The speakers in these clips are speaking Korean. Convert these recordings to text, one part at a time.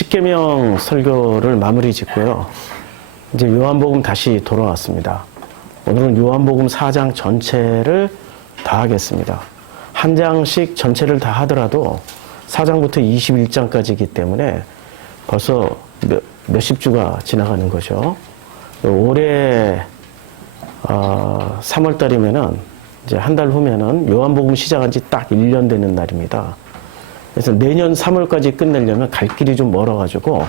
십계명 설교를 마무리 짓고요. 이제 요한복음 다시 돌아왔습니다. 오늘은 요한복음 4장 전체를 다 하겠습니다. 한 장씩 전체를 다 하더라도 4장부터 21장까지이기 때문에 벌써 몇십 주가 지나가는 거죠. 올해 3월달이면은 이제 한 달 후면은 요한복음 시작한 지 딱 1년 되는 날입니다. 그래서 내년 3월까지 끝내려면 갈 길이 좀 멀어가지고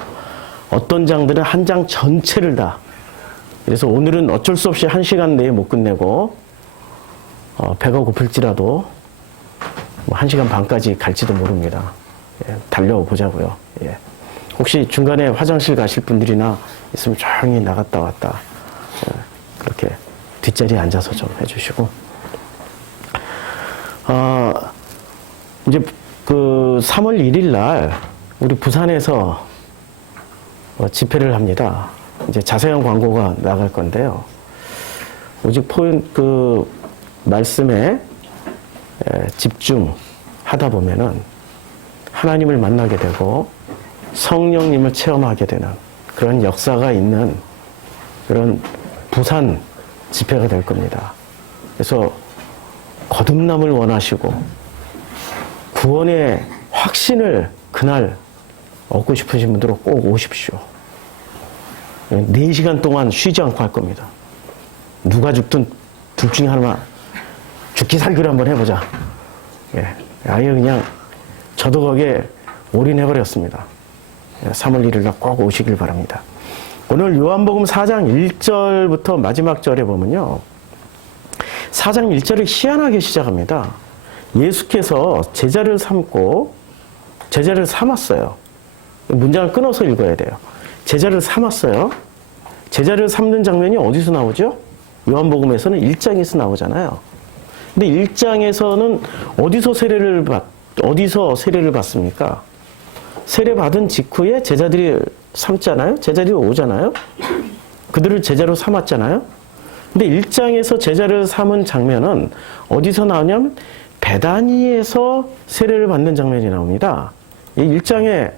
어떤 장들은 한 장 전체를 다, 그래서 오늘은 어쩔 수 없이 1시간 내에 못 끝내고 배가 고플지라도 뭐 1시간 반까지 갈지도 모릅니다. 예, 달려보자고요. 예. 혹시 중간에 화장실 가실 분들이나 있으면 조용히 나갔다 왔다, 예, 그렇게 뒷자리에 앉아서 좀 해주시고, 이제 그 3월 1일 날 우리 부산에서 집회를 합니다. 이제 자세한 광고가 나갈 건데요. 오직 그 말씀에 집중하다 보면은 하나님을 만나게 되고 성령님을 체험하게 되는 그런 역사가 있는 그런 부산 집회가 될 겁니다. 그래서 거듭남을 원하시고 구원의 확신을 그날 얻고 싶으신 분들은 꼭 오십시오. 4시간 동안 쉬지 않고 할 겁니다. 누가 죽든 둘 중에 하나만 죽기 살기를 한번 해보자. 예, 아예 그냥 저도 거기에 올인해버렸습니다. 3월 1일 날 꼭 오시길 바랍니다. 오늘 요한복음 4장 1절부터 마지막 절에 보면요, 4장 1절을 희한하게 시작합니다. 예수께서 제자를 삼았어요. 문장을 끊어서 읽어야 돼요. 제자를 삼았어요. 제자를 삼는 장면이 어디서 나오죠? 요한복음에서는 1장에서 나오잖아요. 근데 1장에서는 어디서 세례를 받습니까? 세례 받은 직후에 제자들이 삼잖아요? 제자들이 오잖아요? 그들을 제자로 삼았잖아요? 근데 1장에서 제자를 삼은 장면은 어디서 나오냐면 베다니에서 세례를 받는 장면이 나옵니다. 이 1장에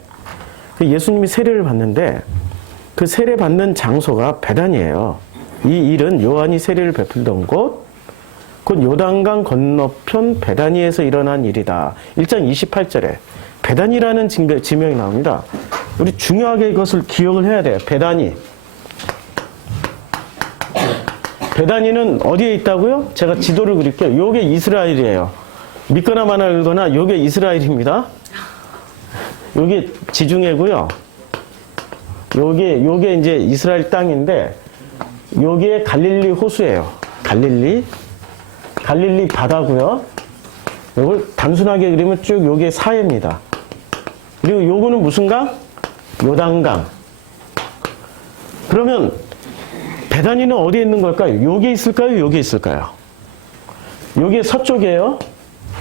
예수님이 세례를 받는데 그 세례 받는 장소가 베다니예요. 이 일은 요한이 세례를 베풀던 곳, 곧 요단강 건너편 베다니에서 일어난 일이다. 1장 28절에 베다니라는 지명이 나옵니다. 우리 중요하게 이것을 기억을 해야 돼요. 베다니는 어디에 있다고요? 제가 지도를 그릴게요. 요게 이스라엘이에요. 믿거나 말거나 요게 이스라엘입니다. 요게 지중해고요. 요게 이제 이스라엘 땅인데 요게 갈릴리 호수예요. 갈릴리 바다고요. 요걸 단순하게 그리면 쭉 요게 사해입니다. 그리고 요거는 무슨 강? 요단강. 그러면 베다니는 어디에 있는 걸까요? 요게 있을까요? 요게 있을까요? 요게 서쪽이에요.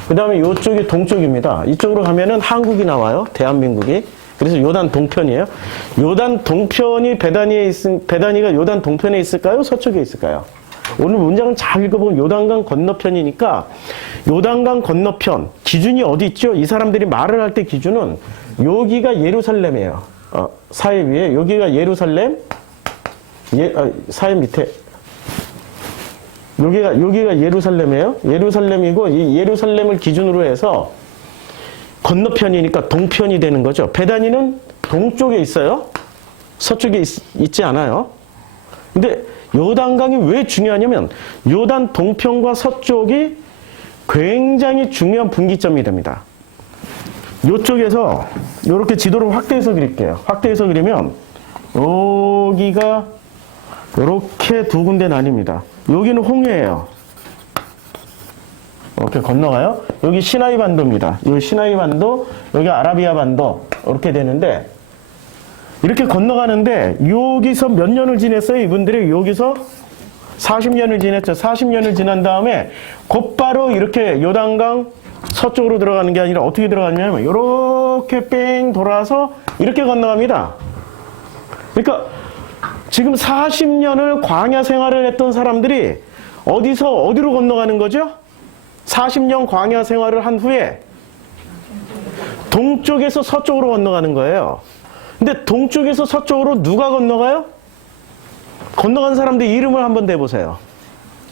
그 다음에 요쪽이 동쪽입니다. 이쪽으로 가면은 한국이 나와요. 대한민국이. 그래서 요단 동편이에요. 요단 동편이 베다니가 요단 동편에 있을까요? 서쪽에 있을까요? 오늘 문장은 잘 읽어보면 요단강 건너편이니까 요단강 건너편 기준이 어디 있죠? 이 사람들이 말을 할 때 기준은 여기가 예루살렘이에요. 사해 위에 여기가 예루살렘, 사해 밑에 여기가 예루살렘이에요. 예루살렘이고 이 예루살렘을 기준으로 해서 건너편이니까 동편이 되는 거죠. 베다니는 동쪽에 있어요. 서쪽에 있지 않아요. 근데 요단강이 왜 중요하냐면 요단 동편과 서쪽이 굉장히 중요한 분기점이 됩니다. 이쪽에서 이렇게 지도를 확대해서 그릴게요. 확대해서 그리면 여기가 이렇게 두 군데 나뉩니다. 여기는 홍해예요. 이렇게 건너가요. 여기 시나이 반도입니다. 여기 시나이 반도, 여기 아라비아 반도 이렇게 되는데 이렇게 건너가는데 여기서 몇 년을 지냈어요? 이분들이 여기서 40년을 지냈죠. 40년을 지난 다음에 곧바로 이렇게 요단강 서쪽으로 들어가는 게 아니라 어떻게 들어가냐면 이렇게 뺑 돌아서 이렇게 건너갑니다. 그러니까 지금 40년을 광야 생활을 했던 사람들이 어디로 건너가는 거죠? 40년 광야 생활을 한 후에 동쪽에서 서쪽으로 건너가는 거예요. 근데 동쪽에서 서쪽으로 누가 건너가요? 건너간 사람들 이름을 한번 대보세요.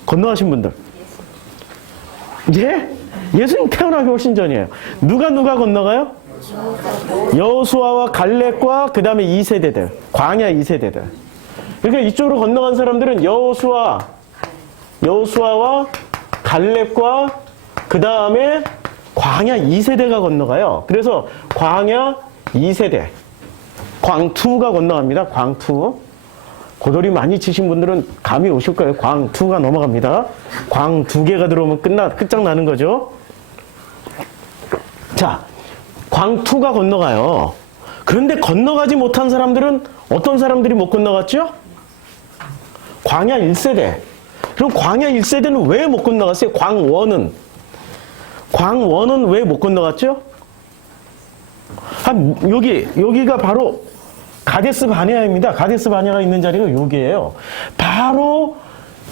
건너가신 분들. 예? 예수님 태어나기 훨씬 전이에요. 누가 건너가요? 여호수아와 갈렙과 그 다음에 2세대들. 광야 2세대들. 그러니까 이쪽으로 건너간 사람들은 여호수아와 갈렙과 그 다음에 광야 2세대가 건너가요. 그래서 광야 2세대. 광투가 건너갑니다. 광투. 고돌이 많이 치신 분들은 감이 오실 거예요. 광투가 넘어갑니다. 광 2개가 들어오면 끝장나는 거죠. 자, 광투가 건너가요. 그런데 건너가지 못한 사람들은 어떤 사람들이 못 건너갔죠? 광야 1세대. 그럼 광야 1세대는 왜 못 건너갔어요? 광원은 왜 못 건너갔죠? 여기가 바로 가데스 바네아입니다. 가데스 바네아가 있는 자리가 여기예요. 바로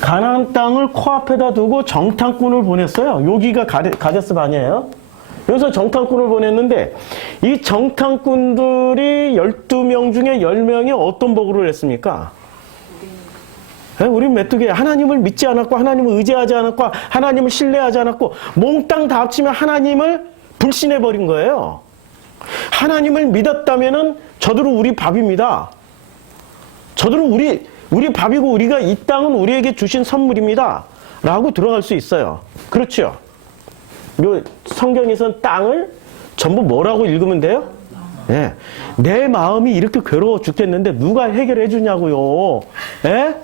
가나안 땅을 코앞에다 두고 정탐꾼을 보냈어요. 여기가 가데스 바네아예요. 여기서 정탐꾼을 보냈는데 이 정탐꾼들이 12명 중에 10명이 어떤 보고를 했습니까? 우린 메뚜기 하나님을 믿지 않았고 하나님을 의지하지 않았고 하나님을 신뢰하지 않았고 몽땅 다 합치면 하나님을 불신해버린 거예요. 하나님을 믿었다면은 저들은 우리 밥입니다. 저들은 우리 밥이고 우리가 이 땅은 우리에게 주신 선물입니다. 라고 들어갈 수 있어요. 그렇죠? 요 성경에서는 땅을 전부 뭐라고 읽으면 돼요? 네. 내 마음이 이렇게 괴로워 죽겠는데 누가 해결해 주냐고요. 네?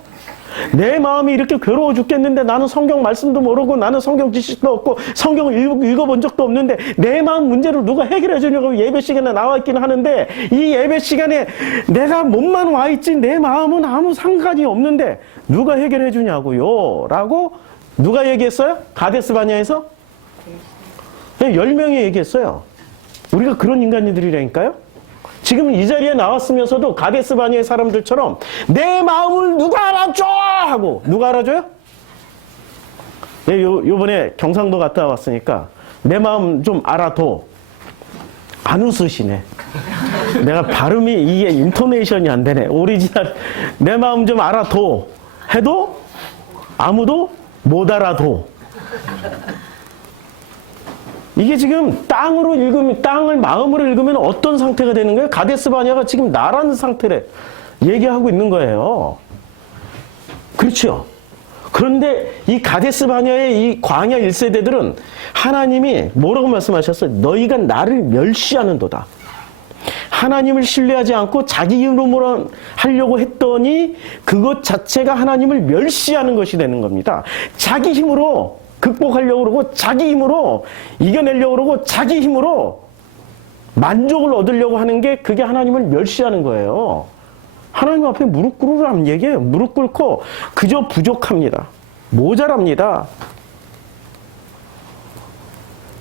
내 마음이 이렇게 괴로워 죽겠는데 나는 성경 말씀도 모르고 나는 성경 지식도 없고 성경을 읽어본 적도 없는데 내 마음 문제를 누가 해결해 주냐고 예배 시간에 나와 있긴 하는데 이 예배 시간에 내가 몸만 와 있지 내 마음은 아무 상관이 없는데 누가 해결해 주냐고요. 라고 누가 얘기했어요? 가데스 바냐에서? 10명이 얘기했어요. 우리가 그런 인간들이라니까요. 지금 이 자리에 나왔으면서도 가데스 바니의 사람들처럼 내 마음을 누가 알아줘! 하고 누가 알아줘요? 네, 요번에 경상도 갔다 왔으니까 내 마음 좀 알아둬. 안 웃으시네. 내가 발음이 이게 인토네이션이 안 되네. 오리지널 내 마음 좀 알아둬. 해도 아무도 못 알아둬. 이게 지금 땅을 마음으로 읽으면 어떤 상태가 되는 거예요? 가데스 바냐가 지금 나라는 상태를 얘기하고 있는 거예요. 그렇죠? 그런데 이 가데스 바냐의 이 광야 1세대들은 하나님이 뭐라고 말씀하셨어요? 너희가 나를 멸시하는도다. 하나님을 신뢰하지 않고 자기 이름으로 하려고 했더니 그것 자체가 하나님을 멸시하는 것이 되는 겁니다. 자기 힘으로 극복하려고 그러고 자기 힘으로 이겨내려고 그러고 자기 힘으로 만족을 얻으려고 하는 게 그게 하나님을 멸시하는 거예요. 하나님 앞에 무릎 꿇으라는 얘기예요. 무릎 꿇고 그저 부족합니다. 모자랍니다.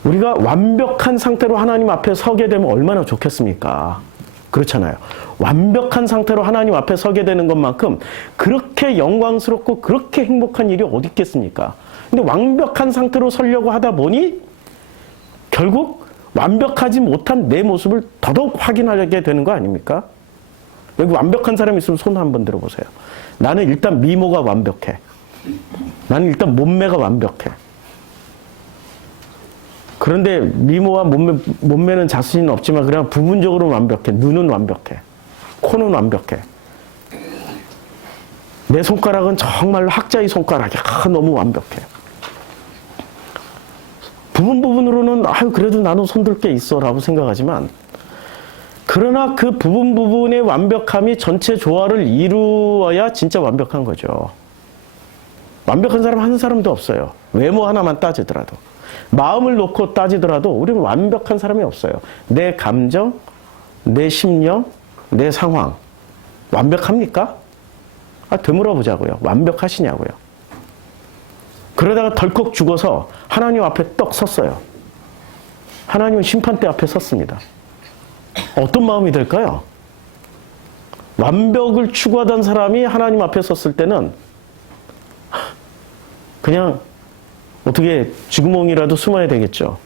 우리가 완벽한 상태로 하나님 앞에 서게 되면 얼마나 좋겠습니까? 그렇잖아요. 완벽한 상태로 하나님 앞에 서게 되는 것만큼 그렇게 영광스럽고 그렇게 행복한 일이 어디 있겠습니까? 근데 완벽한 상태로 서려고 하다 보니 결국 완벽하지 못한 내 모습을 더더욱 확인하게 되는 거 아닙니까? 여기 완벽한 사람이 있으면 손 한번 들어보세요. 나는 일단 미모가 완벽해. 나는 일단 몸매가 완벽해. 그런데 미모와 몸매는 자신은 없지만 그냥 부분적으로 완벽해. 눈은 완벽해. 코는 완벽해. 내 손가락은 정말로 학자의 손가락이 너무 완벽해. 부분으로는 그래도 나는 손들 게 있어 라고 생각하지만 그러나 그 부분의 완벽함이 전체 조화를 이루어야 진짜 완벽한 거죠. 완벽한 사람 한 사람도 없어요. 외모 하나만 따지더라도. 마음을 놓고 따지더라도 우리는 완벽한 사람이 없어요. 내 감정, 내 심령, 내 상황 완벽합니까? 되물어보자고요. 완벽하시냐고요. 그러다가 덜컥 죽어서 하나님 앞에 떡 섰어요. 하나님은 심판대 앞에 섰습니다. 어떤 마음이 될까요? 완벽을 추구하던 사람이 하나님 앞에 섰을 때는 그냥 어떻게 쥐구멍이라도 숨어야 되겠죠.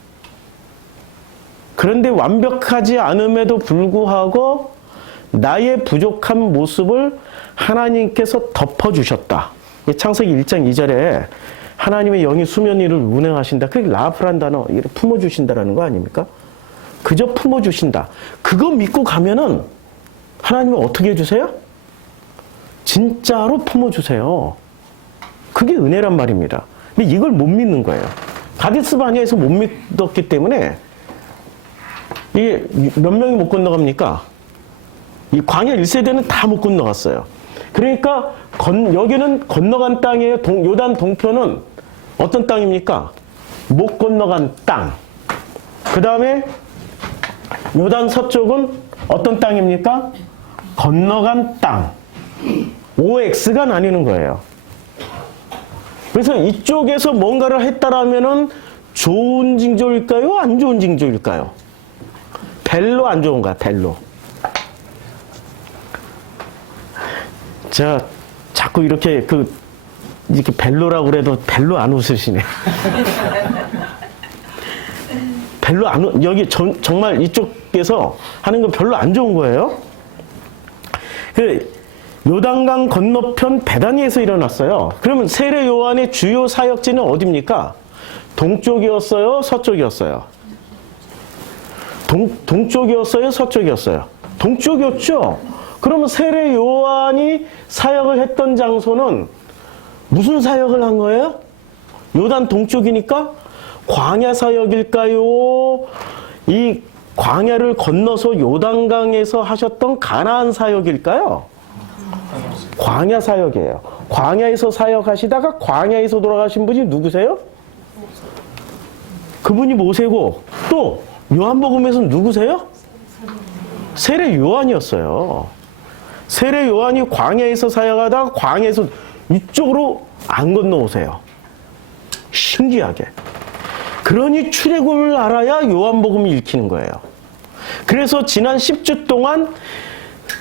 그런데 완벽하지 않음에도 불구하고 나의 부족한 모습을 하나님께서 덮어주셨다. 창세기 1장 2절에 하나님의 영이 수면 위를 운행하신다. 그게 라프란 단어, 이렇게 품어주신다라는 거 아닙니까? 그저 품어주신다. 그거 믿고 가면은 하나님은 어떻게 해주세요? 진짜로 품어주세요. 그게 은혜란 말입니다. 근데 이걸 못 믿는 거예요. 가데스 바네아에서 못 믿었기 때문에 이게 몇 명이 못 건너갑니까? 이 광야 1세대는 다 못 건너갔어요. 그러니까 여기는 건너간 땅이에요. 요단 동편은 어떤 땅입니까? 못 건너간 땅. 그 다음에 요단 서쪽은 어떤 땅입니까? 건너간 땅. OX가 나뉘는 거예요. 그래서 이쪽에서 뭔가를 했다라면은 좋은 징조일까요? 안 좋은 징조일까요? 별로 안 좋은가요? 별로. 제가 자꾸 이렇게 이렇게 별로라고 그래도 별로 안 웃으시네. 별로 안, 여기 정말 이쪽에서 하는 건 별로 안 좋은 거예요. 요단강 건너편 베다니에서 일어났어요. 그러면 세례 요한의 주요 사역지는 어디입니까? 동쪽이었어요? 서쪽이었어요? 동쪽이었어요? 서쪽이었어요? 동쪽이었죠? 그러면 세례 요한이 사역을 했던 장소는 무슨 사역을 한 거예요? 요단 동쪽이니까 광야 사역일까요? 이 광야를 건너서 요단강에서 하셨던 가나안 사역일까요? 광야 사역이에요. 광야에서 사역하시다가 광야에서 돌아가신 분이 누구세요? 그분이 모세고 또 요한복음에서는 누구세요? 세례 요한이었어요. 세례 요한이 광야에서 사역하다가 광야에서 이쪽으로 안 건너오세요. 신기하게. 그러니 출애굽을 알아야 요한복음이 읽히는 거예요. 그래서 지난 10주 동안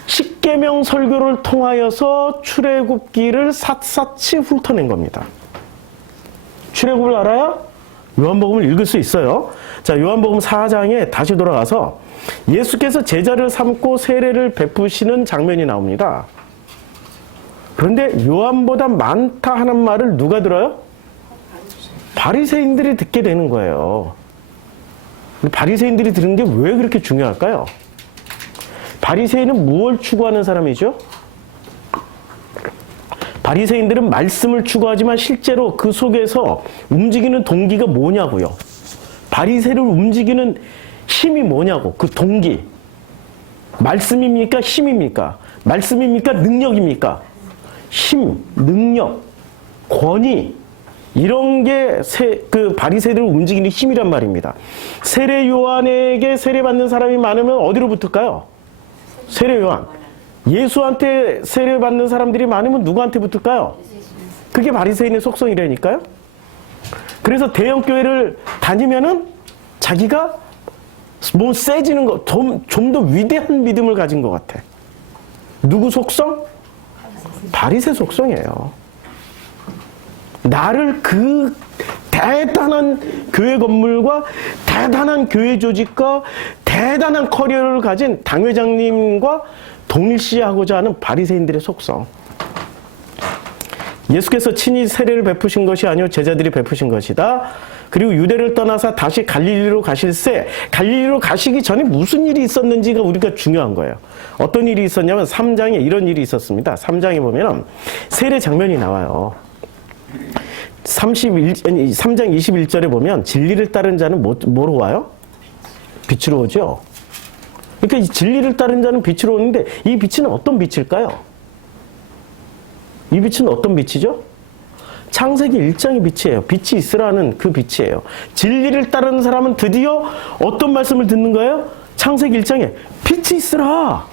십계명 설교를 통하여서 출애굽기를 샅샅이 훑어낸 겁니다. 출애굽을 알아야 요한복음을 읽을 수 있어요. 자, 요한복음 4장에 다시 돌아가서 예수께서 제자를 삼고 세례를 베푸시는 장면이 나옵니다. 그런데 요한보다 많다 하는 말을 누가 들어요? 바리새인들이 듣게 되는 거예요. 바리새인들이 들은 게 왜 그렇게 중요할까요? 바리새인은 무엇을 추구하는 사람이죠? 바리새인들은 말씀을 추구하지만 실제로 그 속에서 움직이는 동기가 뭐냐고요. 바리새를 움직이는 힘이 뭐냐고. 그 동기. 말씀입니까? 힘입니까? 말씀입니까? 능력입니까? 힘, 능력, 권위 이런 게 그 바리새들을 움직이는 힘이란 말입니다. 세례 요한에게 세례받는 사람이 많으면 어디로 붙을까요? 세례 요한. 예수한테 세례받는 사람들이 많으면 누구한테 붙을까요? 그게 바리새인의 속성이라니까요. 그래서 대형 교회를 다니면은 자기가 뭐 세지는 거, 좀 더 위대한 믿음을 가진 것 같아. 누구 속성? 바리새 속성이에요. 나를 그 대단한 교회 건물과 대단한 교회 조직과 대단한 커리어를 가진 당회장님과 동일시하고자 하는 바리새인들의 속성. 예수께서 친히 세례를 베푸신 것이 아니요 제자들이 베푸신 것이다. 그리고 유대를 떠나서 다시 갈릴리로 가실새, 갈릴리로 가시기 전에 무슨 일이 있었는지가 우리가 중요한 거예요. 어떤 일이 있었냐면 3장에 이런 일이 있었습니다. 3장에 보면 세례 장면이 나와요. 3장 21절에 보면 진리를 따른 자는 뭐로 와요? 빛으로 오죠. 그러니까 이 진리를 따른 자는 빛으로 오는데 이 빛은 어떤 빛일까요? 이 빛은 어떤 빛이죠? 창세기 1장의 빛이에요. 빛이 있으라는 그 빛이에요. 진리를 따르는 사람은 드디어 어떤 말씀을 듣는 거예요? 창세기 1장에 빛이 있으라.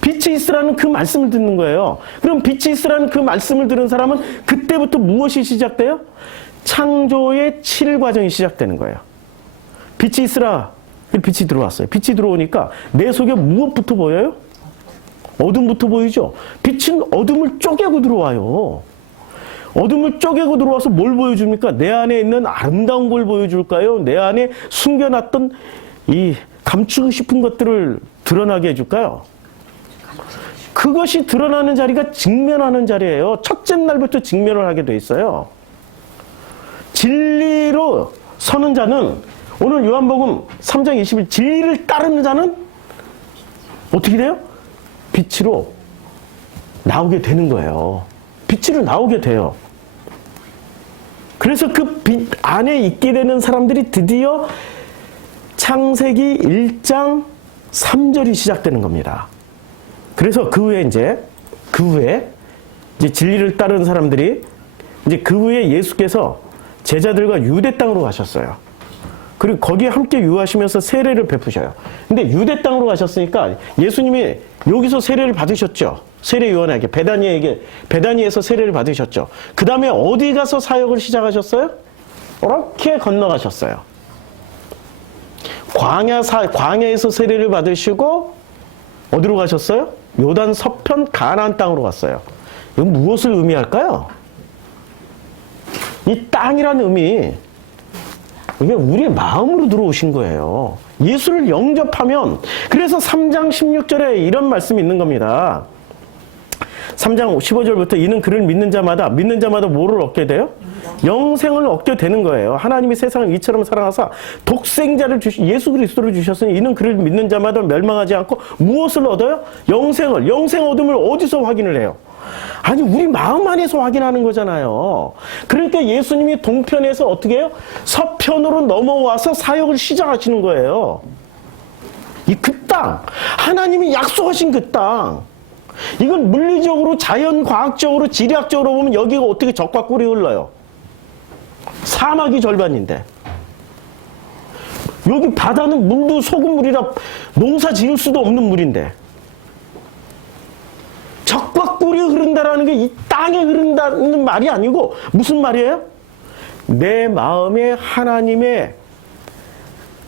빛이 있으라는 그 말씀을 듣는 거예요. 그럼 빛이 있으라는 그 말씀을 들은 사람은 그때부터 무엇이 시작돼요? 창조의 7일 과정이 시작되는 거예요. 빛이 있으라. 빛이 들어왔어요. 빛이 들어오니까 내 속에 무엇부터 보여요? 어둠부터 보이죠? 빛은 어둠을 쪼개고 들어와요. 어둠을 쪼개고 들어와서 뭘 보여줍니까? 내 안에 있는 아름다운 걸 보여줄까요? 내 안에 숨겨놨던 이 감추고 싶은 것들을 드러나게 해줄까요? 그것이 드러나는 자리가 직면하는 자리예요. 첫째 날부터 직면을 하게 돼 있어요. 진리로 서는 자는 오늘 요한복음 3장 20일 진리를 따르는 자는 어떻게 돼요? 빛으로 나오게 되는 거예요. 빛으로 나오게 돼요. 그래서 그 빛 안에 있게 되는 사람들이 드디어 창세기 1장 3절이 시작되는 겁니다. 그래서 그 후에 이제 진리를 따르는 사람들이 이제 그 후에 예수께서 제자들과 유대 땅으로 가셨어요. 그리고 거기에 함께 유하시면서 세례를 베푸셔요. 근데 유대 땅으로 가셨으니까 예수님이 여기서 세례를 받으셨죠. 세례 요한에게 베다니에서 세례를 받으셨죠. 그 다음에 어디 가서 사역을 시작하셨어요? 이렇게 건너가셨어요. 광야에서 세례를 받으시고 어디로 가셨어요? 요단 서편 가나안 땅으로 갔어요. 이건 무엇을 의미할까요? 이 땅이라는 의미, 이게 우리의 마음으로 들어오신 거예요. 예수를 영접하면, 그래서 3장 16절에 이런 말씀이 있는 겁니다. 3장 15절부터 이는 그를 믿는 자마다 뭐를 얻게 돼요? 영생을 얻게 되는 거예요. 하나님이 세상을 이처럼 사랑하사 독생자를 예수 그리스도를 주셨으니 이는 그를 믿는 자마다 멸망하지 않고 무엇을 얻어요? 영생 얻음을 어디서 확인을 해요? 아니, 우리 마음 안에서 확인하는 거잖아요. 그러니까 예수님이 동편에서 어떻게 해요? 서편으로 넘어와서 사역을 시작하시는 거예요. 그 땅, 하나님이 약속하신 그 땅, 이건 물리적으로, 자연과학적으로, 지리학적으로 보면 여기가 어떻게 적과 꿀이 흘러요? 사막이 절반인데. 여기 바다는 물도 소금물이라 농사 지을 수도 없는 물인데. 적과 꿀이 흐른다라는 게 이 땅에 흐른다는 말이 아니고 무슨 말이에요? 내 마음에 하나님의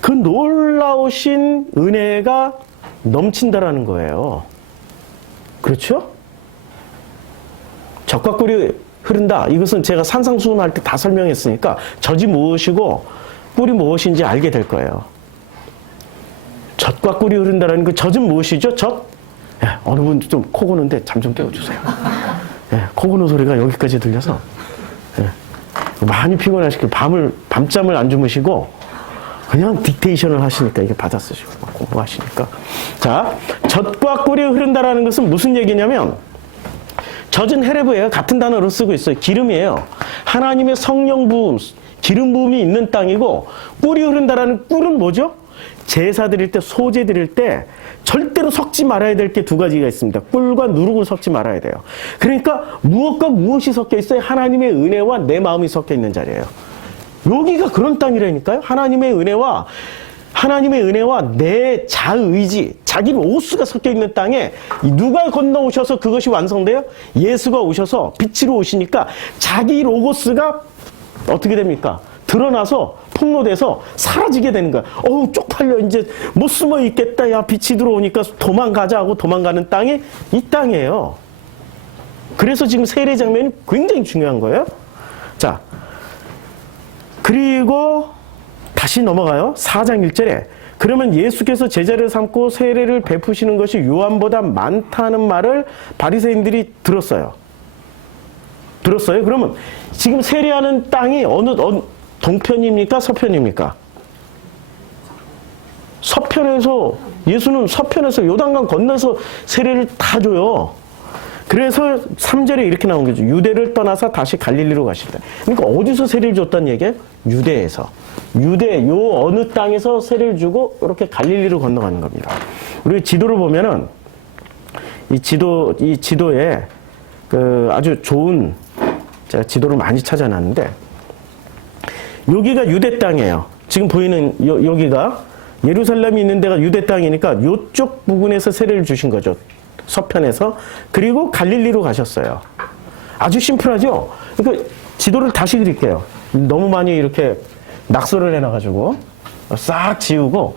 그 놀라우신 은혜가 넘친다라는 거예요. 그렇죠? 적과 꿀이 흐른다. 이것은 제가 산상수훈할 때 다 설명했으니까 젖이 무엇이고 꿀이 무엇인지 알게 될 거예요. 젖과 꿀이 흐른다라는 그 젖은 무엇이죠? 젖? 예, 어느 분 좀 코 고는데 잠 좀 깨워주세요. 예, 코 고는 소리가 여기까지 들려서 예, 많이 피곤하시고 밤잠을 안 주무시고 그냥 딕테이션을 하시니까 이게 받아 쓰시고 공부하시니까. 자, 젖과 꿀이 흐른다라는 것은 무슨 얘기냐면 젖은 헤레브예요. 같은 단어로 쓰고 있어요. 기름이에요. 하나님의 성령 부음, 기름 부음이 있는 땅이고, 꿀이 흐른다라는 꿀은 뭐죠? 제사 드릴 때, 소제 드릴 때 절대로 섞지 말아야 될 게 두 가지가 있습니다. 꿀과 누룩을 섞지 말아야 돼요. 그러니까 무엇과 무엇이 섞여 있어요? 하나님의 은혜와 내 마음이 섞여 있는 자리예요. 여기가 그런 땅이라니까요. 하나님의 은혜와 내 자의지, 자기 로스가 섞여 있는 땅에 누가 건너오셔서 그것이 완성돼요? 예수가 오셔서 빛으로 오시니까 자기 로고스가 어떻게 됩니까? 드러나서 폭로돼서 사라지게 되는 거야. 어우, 쪽팔려. 이제 못 숨어 있겠다. 야, 빛이 들어오니까 도망가자 하고 도망가는 땅이 이 땅이에요. 그래서 지금 세례 장면이 굉장히 중요한 거예요. 자, 그리고 다시 넘어가요. 4장 1절에. 그러면 예수께서 제자를 삼고 세례를 베푸시는 것이 요한보다 많다는 말을 바리새인들이 들었어요. 그러면 지금 세례하는 땅이 어느 동편입니까? 서편입니까? 서편에서, 예수는 서편에서 요단강 건너서 세례를 다 줘요. 그래서 3절에 이렇게 나온 거죠. 유대를 떠나서 다시 갈릴리로 가시다. 그러니까 어디서 세례를 줬다는 얘기예요? 유대에서. 요 어느 땅에서 세례를 주고 이렇게 갈릴리로 건너가는 겁니다. 우리 지도를 보면은 이 지도에 그 아주 좋은, 제가 지도를 많이 찾아놨는데 여기가 유대 땅이에요. 지금 보이는 여기가 예루살렘이 있는 데가 유대 땅이니까 이쪽 부근에서 세례를 주신 거죠. 서편에서. 그리고 갈릴리로 가셨어요. 아주 심플하죠? 그러니까 지도를 다시 그릴게요. 너무 많이 이렇게 낙서를 해놔가지고 싹 지우고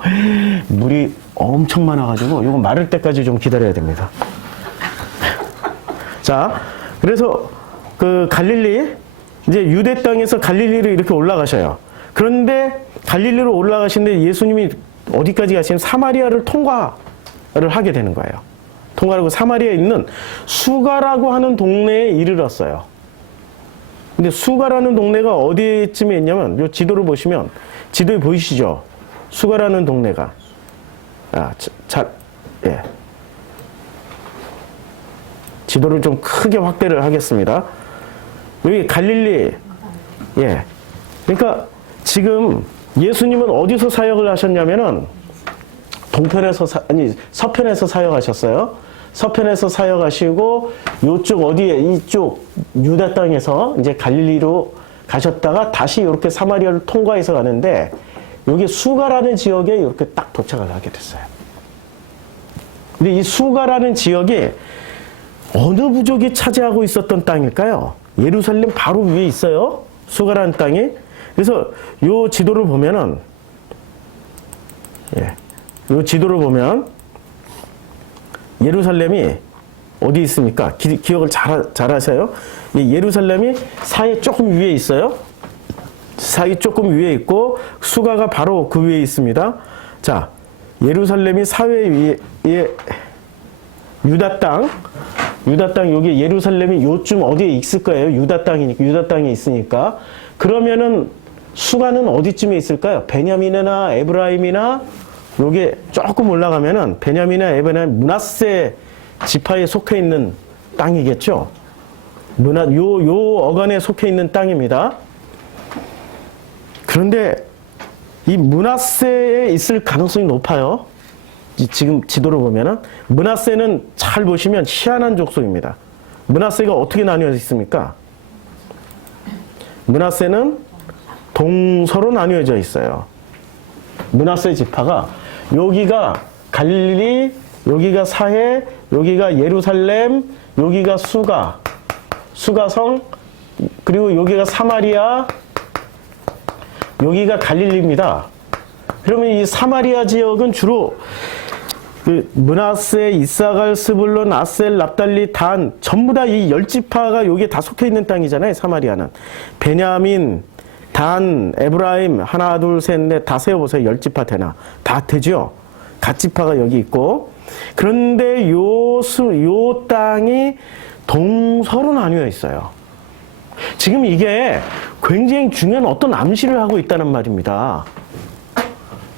물이 엄청 많아가지고 이거 마를 때까지 좀 기다려야 됩니다. 자, 그래서 그 갈릴리, 이제 유대 땅에서 갈릴리로 이렇게 올라가셔요. 그런데 갈릴리로 올라가시는데 예수님이 어디까지 가시면 사마리아를 통과를 하게 되는 거예요. 통과하고 사마리아에 있는 수가라고 하는 동네에 이르렀어요. 근데 수가라는 동네가 어디쯤에 있냐면 요 지도를 보시면 지도에 보이시죠? 수가라는 동네가 예. 지도를 좀 크게 확대를 하겠습니다. 여기 갈릴리, 예. 그러니까 지금 예수님은 어디서 사역을 하셨냐면은 서편에서 사역하셨어요. 서편에서 사역하시고 요쪽 어디에 이쪽 유다 땅에서 이제 갈릴리로 가셨다가 다시 이렇게 사마리아를 통과해서 가는데 여기 수가라는 지역에 이렇게 딱 도착을 하게 됐어요. 근데 이 수가라는 지역이 어느 부족이 차지하고 있었던 땅일까요? 예루살렘 바로 위에 있어요. 수가라는 땅이. 그래서 요 지도를 보면은, 예, 요 지도를 보면 예루살렘이 어디 있습니까? 기억을 잘 하세요. 예루살렘이 사해 조금 위에 있어요. 사해 조금 위에 있고 수가가 바로 그 위에 있습니다. 자, 예루살렘이 사회 위에 유다 땅 여기 예루살렘이 요쯤 어디에 있을 거예요. 유다 땅에 있으니까. 그러면은 수가는 어디쯤에 있을까요? 베냐민이나 에브라임이나 요게 조금 올라가면은 베냐민이나 에브라임 므낫세 지파에 속해 있는 땅이겠죠. 요 어간에 속해 있는 땅입니다. 그런데 이 므낫세에 있을 가능성이 높아요. 지금 지도를 보면은 므낫세는 잘 보시면 희한한 족속입니다. 므낫세가 어떻게 나뉘어져 있습니까? 므낫세는 동서로 나뉘어져 있어요. 므낫세 지파가 여기가 갈릴리, 여기가 사해, 여기가 예루살렘, 여기가 수가성, 그리고 여기가 사마리아, 여기가 갈릴리입니다. 그러면 이 사마리아 지역은 주로 그 므낫세, 이사갈, 스불론, 아셀, 납달리, 단 전부 다 이 10지파가 여기에 다 속해 있는 땅이잖아요. 사마리아는. 베냐민, 단, 에브라임 하나, 둘, 셋, 넷 다 세어보세요. 10지파 되나. 다 되죠. 갓지파가 여기 있고. 그런데 요 땅이 동서로 나뉘어 있어요. 지금 이게 굉장히 중요한 어떤 암시를 하고 있다는 말입니다.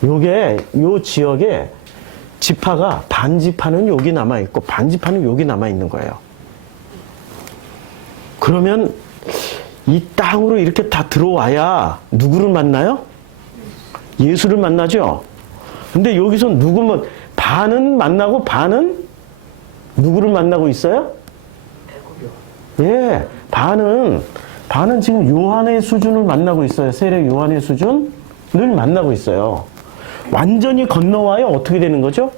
요 지역에 지파가 반지파는 여기 남아있고 반지파는 여기 남아있는 거예요. 그러면 이 땅으로 이렇게 다 들어와야 누구를 만나요? 예수를 만나죠? 근데 여기서 반은 만나고 반은 누구를 만나고 있어요? 예, 반은 지금 요한의 수준을 만나고 있어요. 세례 요한의 수준을 만나고 있어요. 완전히 건너와야 어떻게 되는 거죠?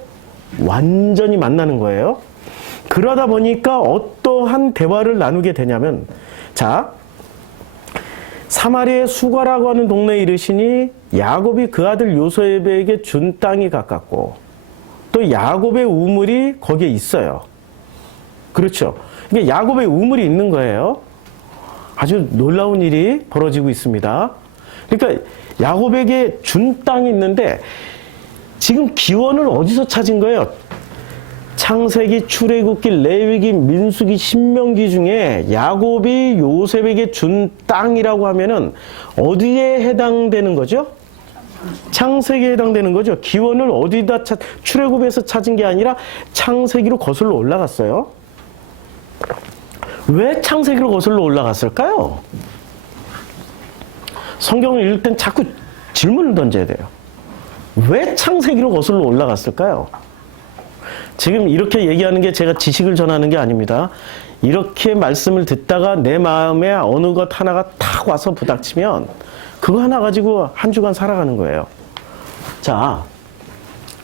완전히 만나는 거예요. 그러다 보니까 어떠한 대화를 나누게 되냐면, 자, 사마리아의 수가라고 하는 동네에 이르시니 야곱이 그 아들 요셉에게 준 땅이 가깝고 또 야곱의 우물이 거기에 있어요. 그렇죠. 이게 야곱의 우물이 있는 거예요. 아주 놀라운 일이 벌어지고 있습니다. 그러니까 야곱에게 준 땅이 있는데 지금 기원을 어디서 찾은 거예요? 창세기, 출애굽기, 레위기, 민수기, 신명기 중에 야곱이 요셉에게 준 땅이라고 하면은 어디에 해당되는 거죠? 창세기에 해당되는 거죠. 기원을 어디다 출애굽에서 찾은 게 아니라 창세기로 거슬러 올라갔어요. 왜 창세기로 거슬러 올라갔을까요? 성경을 읽을 땐 자꾸 질문을 던져야 돼요. 왜 창세기로 거슬러 올라갔을까요? 지금 이렇게 얘기하는 게 제가 지식을 전하는 게 아닙니다. 이렇게 말씀을 듣다가 내 마음에 어느 것 하나가 탁 와서 부닥치면 그거 하나 가지고 한 주간 살아가는 거예요. 자,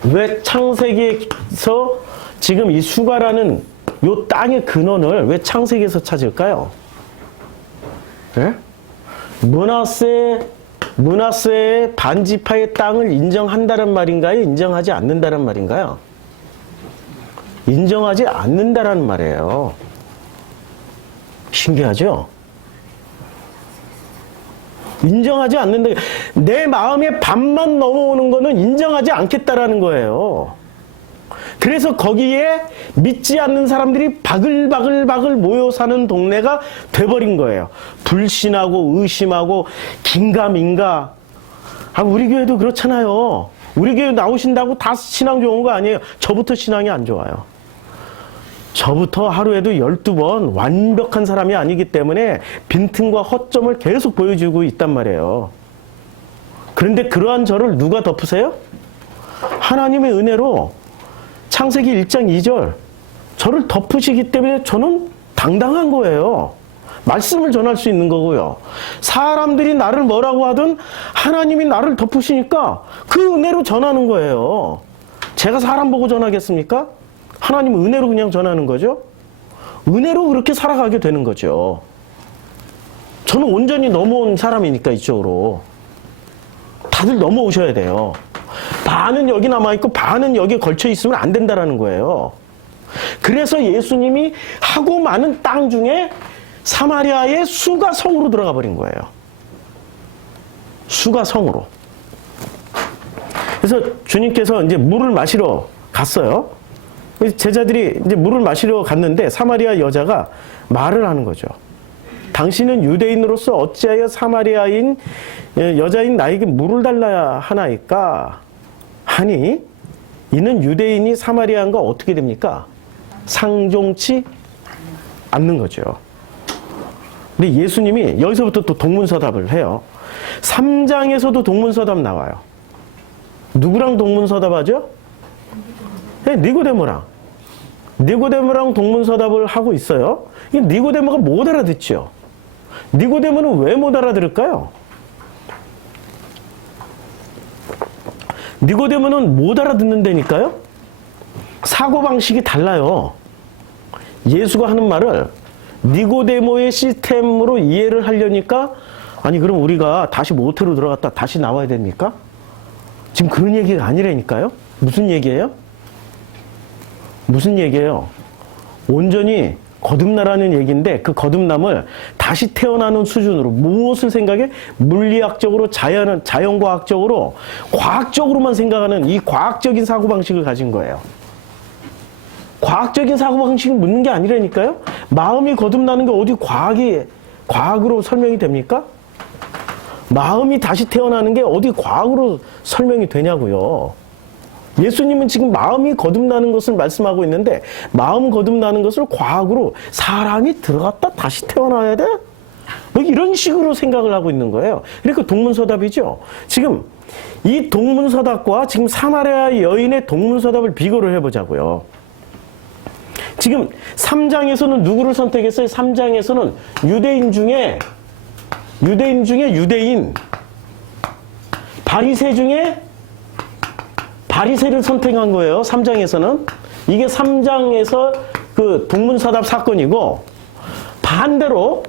왜 창세기에서 지금 이 수가라는 요 땅의 근원을 왜 창세기에서 찾을까요? 네? 므낫세의 반지파의 땅을 인정한다는 말인가요? 인정하지 않는다는 말인가요? 인정하지 않는다는 말이에요. 신기하죠? 인정하지 않는다. 내 마음에 반만 넘어오는 거는 인정하지 않겠다라는 거예요. 그래서 거기에 믿지 않는 사람들이 바글바글 모여 사는 동네가 돼버린 거예요. 불신하고 의심하고 긴가민가. 우리 교회도 그렇잖아요. 우리 교회 나오신다고 다 신앙 좋은 거 아니에요. 저부터 신앙이 안 좋아요. 저부터 하루에도 12번 완벽한 사람이 아니기 때문에 빈틈과 허점을 계속 보여주고 있단 말이에요. 그런데 그러한 저를 누가 덮으세요? 하나님의 은혜로 창세기 1장 2절 저를 덮으시기 때문에 저는 당당한 거예요. 말씀을 전할 수 있는 거고요. 사람들이 나를 뭐라고 하든 하나님이 나를 덮으시니까 그 은혜로 전하는 거예요. 제가 사람 보고 전하겠습니까? 하나님 은혜로 그냥 전하는 거죠. 은혜로 그렇게 살아가게 되는 거죠. 저는 온전히 넘어온 사람이니까 이쪽으로. 다들 넘어오셔야 돼요. 반은 여기 남아있고 반은 여기에 걸쳐 있으면 안 된다라는 거예요. 그래서 예수님이 하고 많은 땅 중에 사마리아의 수가 성으로 들어가 버린 거예요. 수가 성으로. 그래서 주님께서 이제 물을 마시러 갔어요. 제자들이 이제 물을 마시러 갔는데 사마리아 여자가 말을 하는 거죠. 당신은 유대인으로서 어찌하여 사마리아인 여자인 나에게 물을 달라야 하나이까? 하니 이는 유대인이 사마리아인과 어떻게 됩니까? 상종치 않는 거죠. 근데 예수님이 여기서부터 또 동문서답을 해요. 3장에서도 동문서답 나와요. 누구랑 동문서답하죠? 네, 니고데모랑 동문서답을 하고 있어요. 이 니고데모가 못 알아듣죠. 니고데모는 왜 못 알아들을까요? 니고데모는 못 알아듣는다니까요. 사고방식이 달라요. 예수가 하는 말을 니고데모의 시스템으로 이해를 하려니까 아니 그럼 우리가 다시 모태로 들어갔다 다시 나와야 됩니까? 지금 그런 얘기가 아니라니까요. 무슨 얘기예요? 무슨 얘기예요? 온전히 거듭나라는 얘기인데 그 거듭남을 다시 태어나는 수준으로 무엇을 생각해? 물리학적으로 자연과학적으로 과학적으로만 생각하는 이 과학적인 사고방식을 가진 거예요. 과학적인 사고방식이 묻는 게 아니라니까요. 마음이 거듭나는 게 어디 과학으로 설명이 됩니까? 마음이 다시 태어나는 게 어디 과학으로 설명이 되냐고요. 예수님은 지금 마음이 거듭나는 것을 말씀하고 있는데 마음 거듭나는 것을 과학으로 사람이 들어갔다 다시 태어나야 돼? 뭐 이런 식으로 생각을 하고 있는 거예요. 그러니까 동문서답이죠. 지금 이 동문서답과 지금 사마리아 여인의 동문서답을 비교를 해보자고요. 지금 3장에서는 누구를 선택했어요? 3장에서는 유대인 중에 유대인, 바리새 중에 바리새를 선택한 거예요. 3장에서는. 이게 3장에서 그 동문서답 사건이고 반대로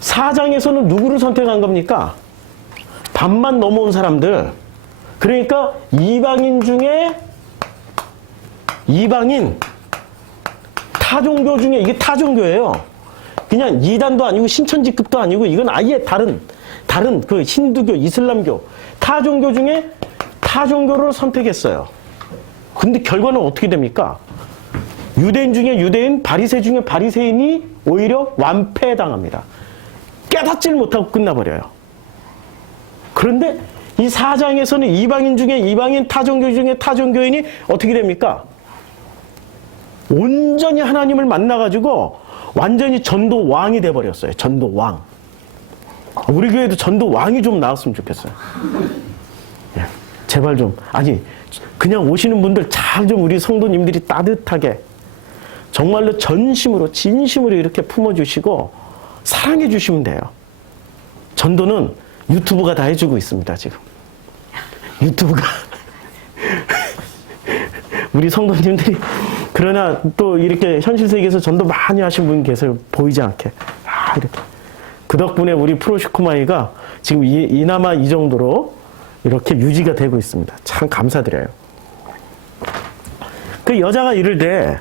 4장에서는 누구를 선택한 겁니까? 반만 넘어온 사람들. 그러니까 이방인 중에 타종교 중에 이게 타종교예요. 그냥 이단도 아니고 신천지급도 아니고 이건 아예 다른 그 힌두교, 이슬람교, 타종교 중에 타종교를 선택했어요. 근데 결과는 어떻게 됩니까? 유대인 중에 유대인, 바리새 중에 바리새인이 오히려 완패당합니다. 깨닫지를 못하고 끝나버려요. 그런데 이 4장에서는 이방인 중에 이방인, 타종교 중에 타종교인이 어떻게 됩니까? 온전히 하나님을 만나가지고 완전히 전도 왕이 돼버렸어요. 전도 왕. 우리 교회도 전도 왕이 좀 나왔으면 좋겠어요. 제발 좀. 아니 그냥 오시는 분들 잘 좀 우리 성도님들이 따뜻하게 정말로 전심으로 진심으로 이렇게 품어주시고 사랑해 주시면 돼요. 전도는 유튜브가 다 해주고 있습니다. 지금 유튜브가 우리 성도님들이. 그러나 또 이렇게 현실 세계에서 전도 많이 하신 분 계세요. 보이지 않게. 이렇게. 그 덕분에 우리 프로시코마이가 지금 이나마 이 정도로 이렇게 유지가 되고 있습니다. 참 감사드려요. 그 여자가 이르되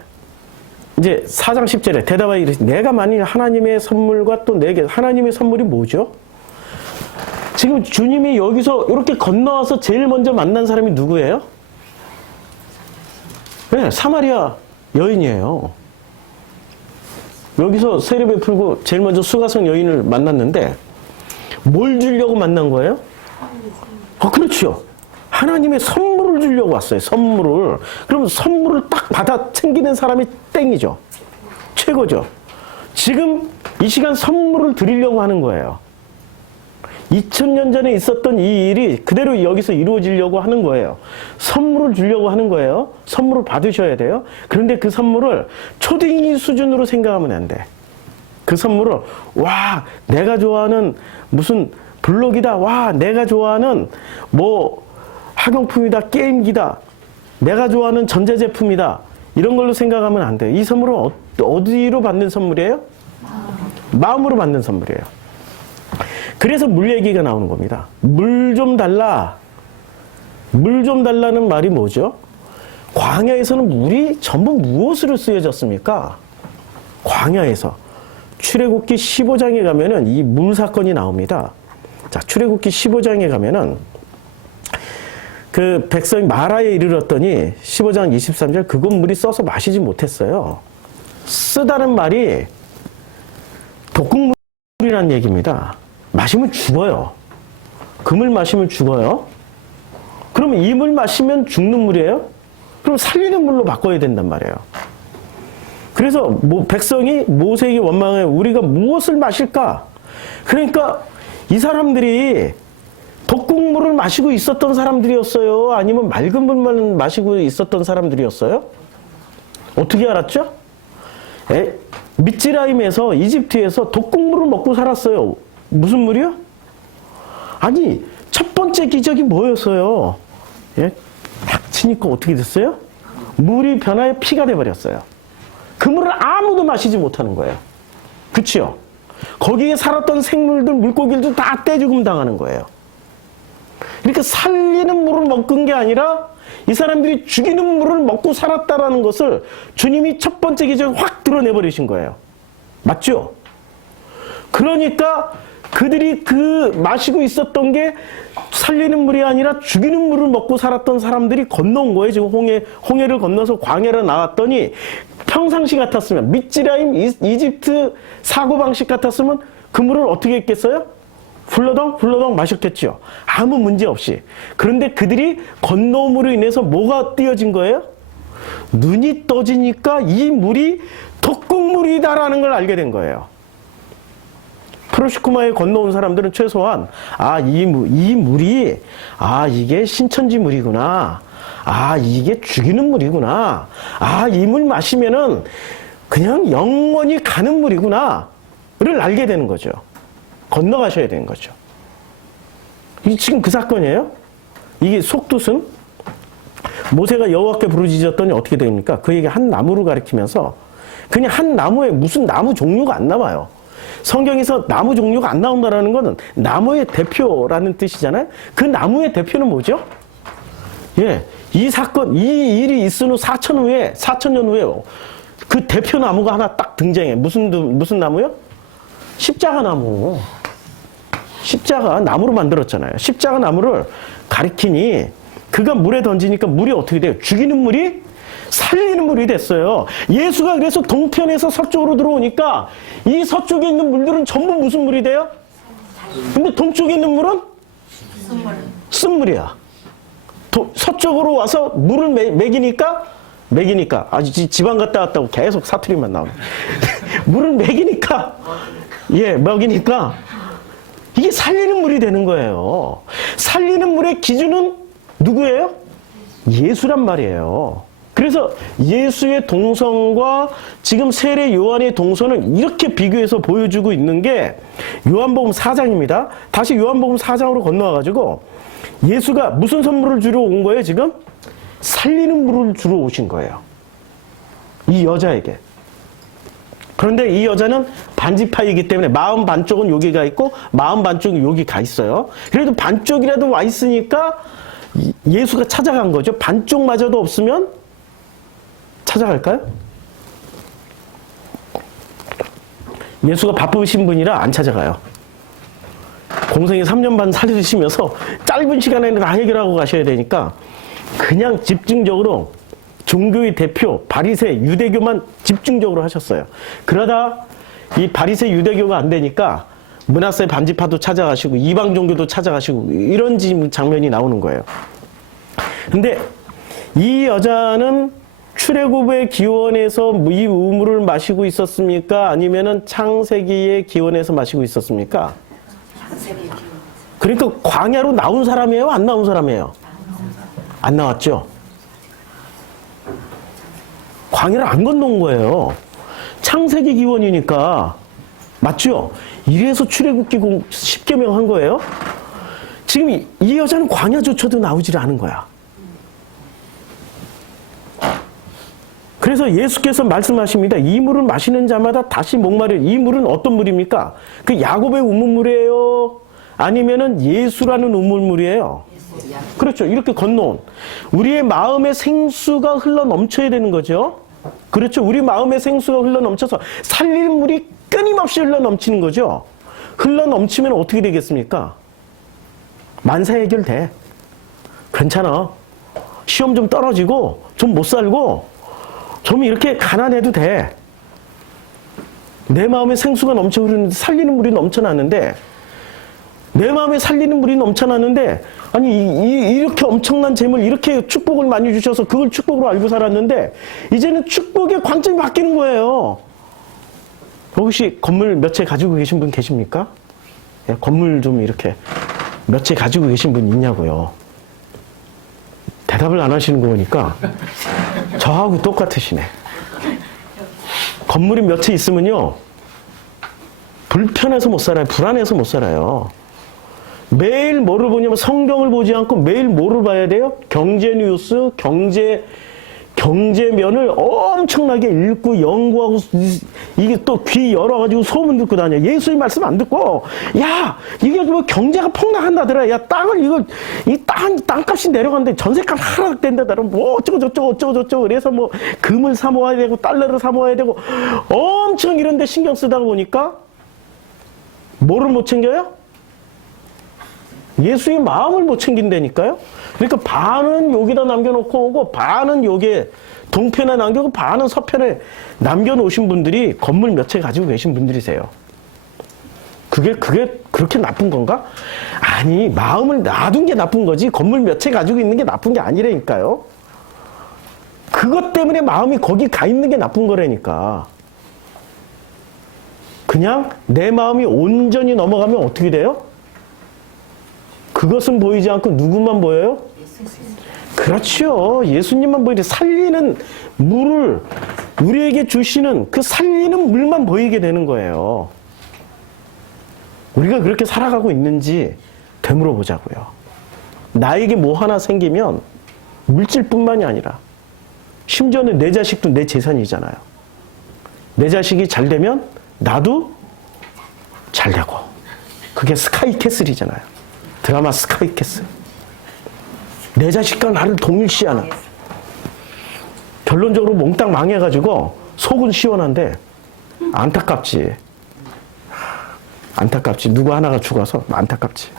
이제 4장 10절에 대답하여 이르되 내가 만일 하나님의 선물과 또 내게 하나님의 선물이 뭐죠? 지금 주님이 여기서 이렇게 건너와서 제일 먼저 만난 사람이 누구예요? 네, 사마리아 여인이에요. 여기서 세례 베풀고 제일 먼저 수가성 여인을 만났는데 뭘 주려고 만난 거예요? 그렇죠. 하나님의 선물을 주려고 왔어요. 선물을. 그럼 선물을 딱 받아 챙기는 사람이 땡이죠. 최고죠. 지금 이 시간 선물을 드리려고 하는 거예요. 2000년 전에 있었던 이 일이 그대로 여기서 이루어지려고 하는 거예요. 선물을 주려고 하는 거예요. 선물을 받으셔야 돼요. 그런데 그 선물을 초딩이 수준으로 생각하면 안 돼. 그 선물을 와 내가 좋아하는 무슨 블록이다. 와 내가 좋아하는 뭐 학용품이다. 게임기다. 내가 좋아하는 전자제품이다. 이런 걸로 생각하면 안 돼요. 이 선물은 어디로 받는 선물이에요? 마음으로 받는 선물이에요. 그래서 물 얘기가 나오는 겁니다. 물 좀 달라. 물 좀 달라는 말이 뭐죠? 광야에서는 물이 전부 무엇으로 쓰여졌습니까? 광야에서. 출애굽기 15장에 가면은 이 물 사건이 나옵니다. 자, 출애굽기 15장에 가면은 그 백성이 마라에 이르렀더니 15장 23절 그건 물이 써서 마시지 못했어요. 쓰다는 말이 독극물이라는 얘기입니다. 마시면 죽어요. 그 물 마시면 죽어요. 그럼 이 물 마시면 죽는 물이에요? 그럼 살리는 물로 바꿔야 된단 말이에요. 그래서 백성이 모세에게 원망해 우리가 무엇을 마실까? 그러니까 이 사람들이 독극물을 마시고 있었던 사람들이었어요? 아니면 맑은 물만 마시고 있었던 사람들이었어요? 어떻게 알았죠? 미츠라임에서 이집트에서 독극물을 먹고 살았어요. 무슨 물이요? 아니 첫 번째 기적이 뭐였어요? 딱 치니까 어떻게 됐어요? 물이 변하여 피가 돼버렸어요. 그 물을 아무도 마시지 못하는 거예요. 그치요? 거기에 살았던 생물들, 물고기들도 다 떼죽음 당하는 거예요. 그러니까 살리는 물을 먹은 게 아니라 이 사람들이 죽이는 물을 먹고 살았다라는 것을 주님이 첫 번째 기적에 확 드러내버리신 거예요. 맞죠? 그러니까 그들이 그 마시고 있었던 게 살리는 물이 아니라 죽이는 물을 먹고 살았던 사람들이 건너온 거예요. 지금 홍해를 건너서 광야로 나왔더니 평상시 같았으면 미츠라임 이집트 사고방식 같았으면 그 물을 어떻게 했겠어요? 훌러덩 마셨겠죠. 아무 문제 없이. 그런데 그들이 건너옴으로 인해서 뭐가 띄어진 거예요? 눈이 떠지니까 이 물이 독극물이다라는 걸 알게 된 거예요. 프로시쿠마에 건너온 사람들은 최소한 이 물이 이게 신천지 물이구나. 이게 죽이는 물이구나. 이 물 마시면은 그냥 영원히 가는 물이구나. 를 알게 되는 거죠. 건너가셔야 되는 거죠. 이게 지금 그 사건이에요. 이게 속뜻은 모세가 여호와께 부르짖었더니 어떻게 됩니까? 그에게 한 나무를 가리키면서 그냥 한 나무에 무슨 나무 종류가 안 나와요. 성경에서 나무 종류가 안 나온다는 것은 나무의 대표라는 뜻이잖아요. 그 나무의 대표는 뭐죠? 이 사건, 이 일이 있은 후 4,000년 후에 그 대표 나무가 하나 딱 등장해. 무슨 나무요? 십자가 나무. 십자가 나무로 만들었잖아요. 십자가 나무를 가리키니 그가 물에 던지니까 물이 어떻게 돼요? 죽이는 물이 살리는 물이 됐어요. 예수가 그래서 동편에서 서쪽으로 들어오니까 이 서쪽에 있는 물들은 전부 무슨 물이 돼요? 근데 동쪽에 있는 물은? 쓴물이야. 서쪽으로 와서 물을 먹이니까 아주 지방 갔다 왔다고 계속 사투리만 나오네. 물을 먹이니까 이게 살리는 물이 되는 거예요. 살리는 물의 기준은 누구예요? 예수란 말이에요. 그래서 예수의 동성과 지금 세례 요한의 동서는 이렇게 비교해서 보여주고 있는 게 요한복음 4장입니다. 다시 요한복음 4장으로 건너와가지고 예수가 무슨 선물을 주러 온 거예요, 지금? 살리는 물을 주러 오신 거예요. 이 여자에게. 그런데 이 여자는 반지파이기 때문에 마음 반쪽은 여기가 있고 마음 반쪽은 여기 가 있어요. 그래도 반쪽이라도 와 있으니까 예수가 찾아간 거죠. 반쪽마저도 없으면 찾아갈까요? 예수가 바쁘신 분이라 안 찾아가요. 공생에 3년 반 살리시면서 짧은 시간에 다 해결하고 가셔야 되니까 그냥 집중적으로 종교의 대표 바리새 유대교만 집중적으로 하셨어요. 그러다 이 바리새 유대교가 안 되니까 므낫세 반지파도 찾아가시고 이방 종교도 찾아가시고 이런 장면이 나오는 거예요. 근데 이 여자는 출애굽의 기원에서 이 우물을 마시고 있었습니까? 아니면은 창세기의 기원에서 마시고 있었습니까? 창세기 기원. 그러니까 광야로 나온 사람이에요? 안 나온 사람이에요? 안 나왔죠? 광야를 안 건너온 거예요. 창세기 기원이니까. 맞죠? 이래서 출애굽기 10계명 한 거예요. 지금 이 여자는 광야조차도 나오질 않은 거야. 그래서 예수께서 말씀하십니다. 이 물을 마시는 자마다 다시 목마르. 이 물은 어떤 물입니까? 그 야곱의 우물물이에요? 아니면은 예수라는 우물물이에요? 그렇죠. 이렇게 건너온. 우리의 마음의 생수가 흘러 넘쳐야 되는 거죠. 그렇죠. 우리 마음의 생수가 흘러 넘쳐서 살릴 물이 끊임없이 흘러 넘치는 거죠. 흘러 넘치면 어떻게 되겠습니까? 만사 해결돼. 괜찮아. 시험 좀 떨어지고 좀 못 살고 좀 이렇게 가난해도 돼. 내 마음에 생수가 넘쳐 흐르는데 살리는 물이 넘쳐나는데 내 마음에 살리는 물이 넘쳐나는데 아니 이렇게 엄청난 재물 이렇게 축복을 많이 주셔서 그걸 축복으로 알고 살았는데 이제는 축복의 관점이 바뀌는 거예요. 혹시 건물 몇 채 가지고 계신 분 계십니까? 예, 건물 좀 이렇게 몇 채 가지고 계신 분 있냐고요. 대답을 안 하시는 거 보니까 저하고 똑같으시네. 건물이 몇 채 있으면요 불편해서 못 살아요. 불안해서 못 살아요. 매일 뭐를 보냐면 성경을 보지 않고 매일 뭐를 봐야 돼요? 경제 뉴스, 경제면을 엄청나게 읽고 연구하고 이게 또 귀 열어가지고 소문 듣고 다녀. 예수의 말씀 안 듣고 야 이게 뭐 경제가 폭락한다더라. 야 땅을 이거 이 땅값이 내려갔는데 전세값 하락된다더라. 뭐 어쩌고 저쩌고 그래서 뭐 금을 사 모아야 되고 달러를 사 모아야 되고 엄청 이런데 신경 쓰다가 보니까 뭐를 못 챙겨요? 예수의 마음을 못 챙긴다니까요. 그러니까 반은 여기다 남겨놓고 오고 반은 여기에 동편에 남겨고 반은 서편에 남겨놓으신 분들이 건물 몇 채 가지고 계신 분들이세요. 그게 그렇게 나쁜 건가? 아니 마음을 놔둔 게 나쁜 거지 건물 몇 채 가지고 있는 게 나쁜 게 아니라니까요. 그것 때문에 마음이 거기 가 있는 게 나쁜 거라니까. 그냥 내 마음이 온전히 넘어가면 어떻게 돼요? 그것은 보이지 않고 누구만 보여요? 그렇죠. 예수님만 보이는데 살리는 물을 우리에게 주시는 그 살리는 물만 보이게 되는 거예요. 우리가 그렇게 살아가고 있는지 되물어 보자고요. 나에게 뭐 하나 생기면 물질뿐만이 아니라 심지어는 내 자식도 내 재산이잖아요. 내 자식이 잘 되면 나도 잘 되고 그게 스카이캐슬이잖아요. 드라마 스카이캐슬. 내 자식과 나를 동일시하는. 결론적으로 몽땅 망해가지고 속은 시원한데 안타깝지. 안타깝지. 누구 하나가 죽어서 안타깝지.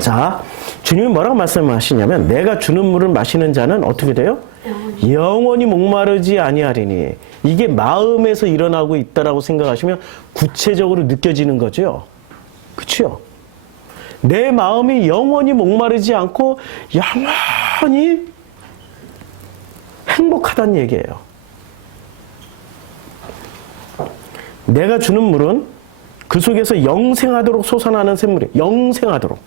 자, 주님이 뭐라고 말씀하시냐면 내가 주는 물을 마시는 자는 어떻게 돼요? 영원히 목마르지 아니하리니. 이게 마음에서 일어나고 있다라고 생각하시면 구체적으로 느껴지는 거죠. 그렇죠? 내 마음이 영원히 목마르지 않고 영원히 행복하다는 얘기예요. 내가 주는 물은 그 속에서 영생하도록 솟아나는 샘물이에요. 영생하도록.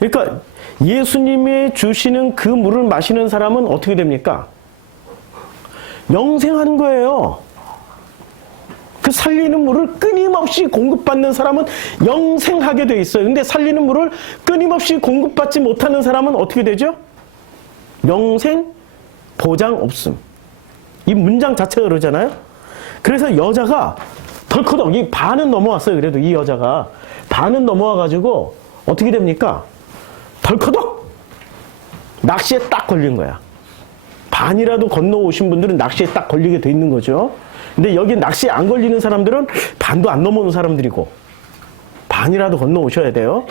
그러니까 예수님이 주시는 그 물을 마시는 사람은 어떻게 됩니까? 영생하는 거예요. 그 살리는 물을 끊임없이 공급받는 사람은 영생하게 돼 있어요. 근데 살리는 물을 끊임없이 공급받지 못하는 사람은 어떻게 되죠? 영생 보장 없음. 이 문장 자체가 그러잖아요. 그래서 여자가 덜커덕 이 반은 넘어왔어요. 그래도 이 여자가 반은 넘어와가지고 어떻게 됩니까? 덜커덕 낚시에 딱 걸린 거야. 반이라도 건너오신 분들은 낚시에 딱 걸리게 돼 있는 거죠. 근데 여기 낚시에 안 걸리는 사람들은 반도 안 넘어오는 사람들이고 반이라도 건너오셔야 돼요.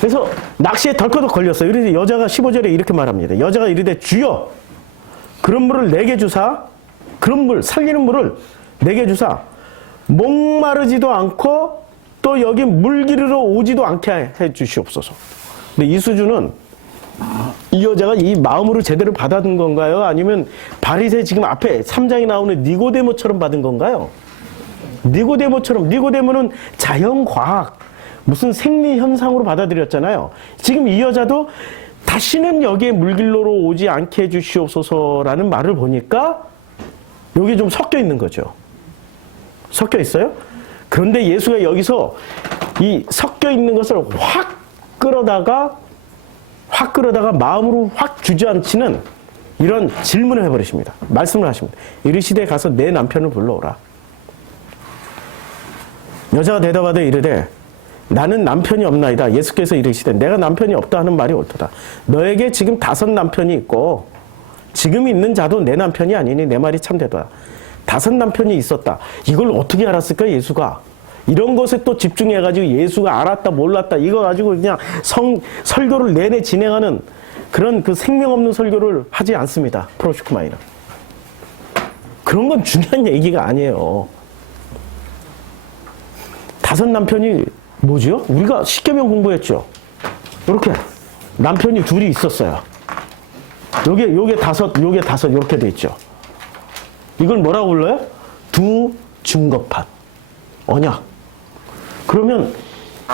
그래서 낚시에 덜커덕 걸렸어요. 그래서 여자가 15절에 이렇게 말합니다. 여자가 이르되 주여 그런 물을 내게 주사, 그런 물, 살리는 물을 내게 주사, 목마르지도 않고 또 여기 물기르러 오지도 않게 해 주시옵소서. 근데 이 수준은 이 여자가 이 마음으로 제대로 받아든 건가요? 아니면 바리새 지금 앞에 3장에 나오는 니고데모처럼 받은 건가요? 니고데모는 자연과학, 무슨 생리현상으로 받아들였잖아요. 지금 이 여자도 다시는 여기에 물길로로 오지 않게 해주시옵소서라는 말을 보니까 여기 좀 섞여 있는 거죠. 섞여 있어요? 그런데 예수가 여기서 이 섞여 있는 것을 확 끌어다가 마음으로 확 주저앉히는 이런 질문을 해버리십니다. 말씀을 하십니다. 이르시되 가서 내 남편을 불러오라. 여자가 대답하되 이르되 나는 남편이 없나이다. 예수께서 이르시되 내가 남편이 없다 하는 말이 옳도다. 너에게 지금 5 남편이 있고 지금 있는 자도 내 남편이 아니니 내 말이 참되도다. 5 남편이 있었다. 이걸 어떻게 알았을까 예수가? 이런 것에 또 집중해가지고 예수가 알았다 몰랐다 이거 가지고 그냥 설교를 내내 진행하는 그런 그 생명 없는 설교를 하지 않습니다. 프로슈크마이는. 그런 건 중요한 얘기가 아니에요. 5 남편이 뭐죠? 우리가 십계명 공부했죠. 이렇게 남편이 2이 있었어요. 요게 5, 요게 5 이렇게 돼 있죠. 이걸 뭐라고 불러요? 두 증거판 언약. 그러면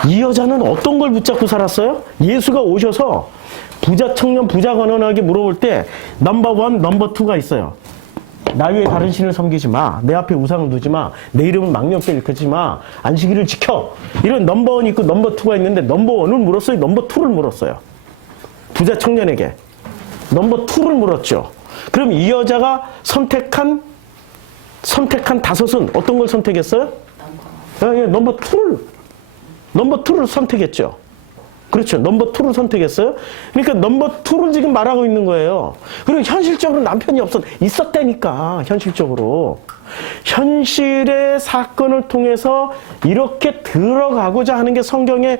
이 여자는 어떤 걸 붙잡고 살았어요? 예수가 오셔서 부자 청년 부자 건원하게 물어볼 때 넘버 1, 넘버 2가 있어요. 나 외에 다른 신을 섬기지 마. 내 앞에 우상을 두지 마. 내 이름을 망령되이 일컫지 마. 안식일을 지켜. 이런 넘버 1 있고 넘버 2가 있는데 넘버 1을 물었어요? 넘버 2를 물었어요? 부자 청년에게. 넘버 2를 물었죠. 그럼 이 여자가 선택한 5은 어떤 걸 선택했어요? 넘버 2를 선택했죠. 그렇죠. 넘버 2를 선택했어요. 그러니까 넘버 2를 지금 말하고 있는 거예요. 그리고 현실적으로 남편이 있었다니까. 현실적으로. 현실의 사건을 통해서 이렇게 들어가고자 하는 게 성경의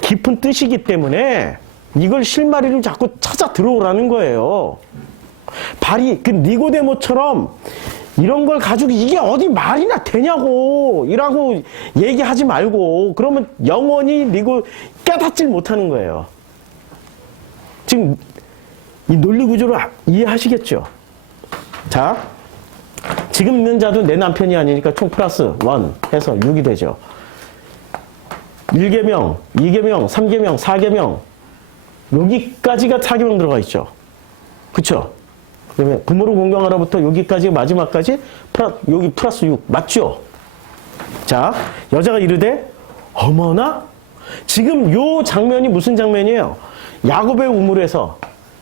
깊은 뜻이기 때문에 이걸 실마리를 자꾸 찾아 들어오라는 거예요. 그 니고데모처럼 이런 걸 가지고 이게 어디 말이나 되냐고 이라고 얘기하지 말고 그러면 영원히 깨닫질 못하는 거예요. 지금 이 논리 구조를 이해하시겠죠? 자, 지금 있는 자도 내 남편이 아니니까 총 플러스 1 해서 6이 되죠. 1계명, 2계명, 3계명, 4계명 여기까지가 4계명 들어가 있죠. 그쵸? 그러면 부모를 공경하라부터 여기까지 마지막까지 여기 플러스 6 맞죠? 자, 여자가 이르되 어머나? 지금 요 장면이 무슨 장면이에요? 야곱의 우물에서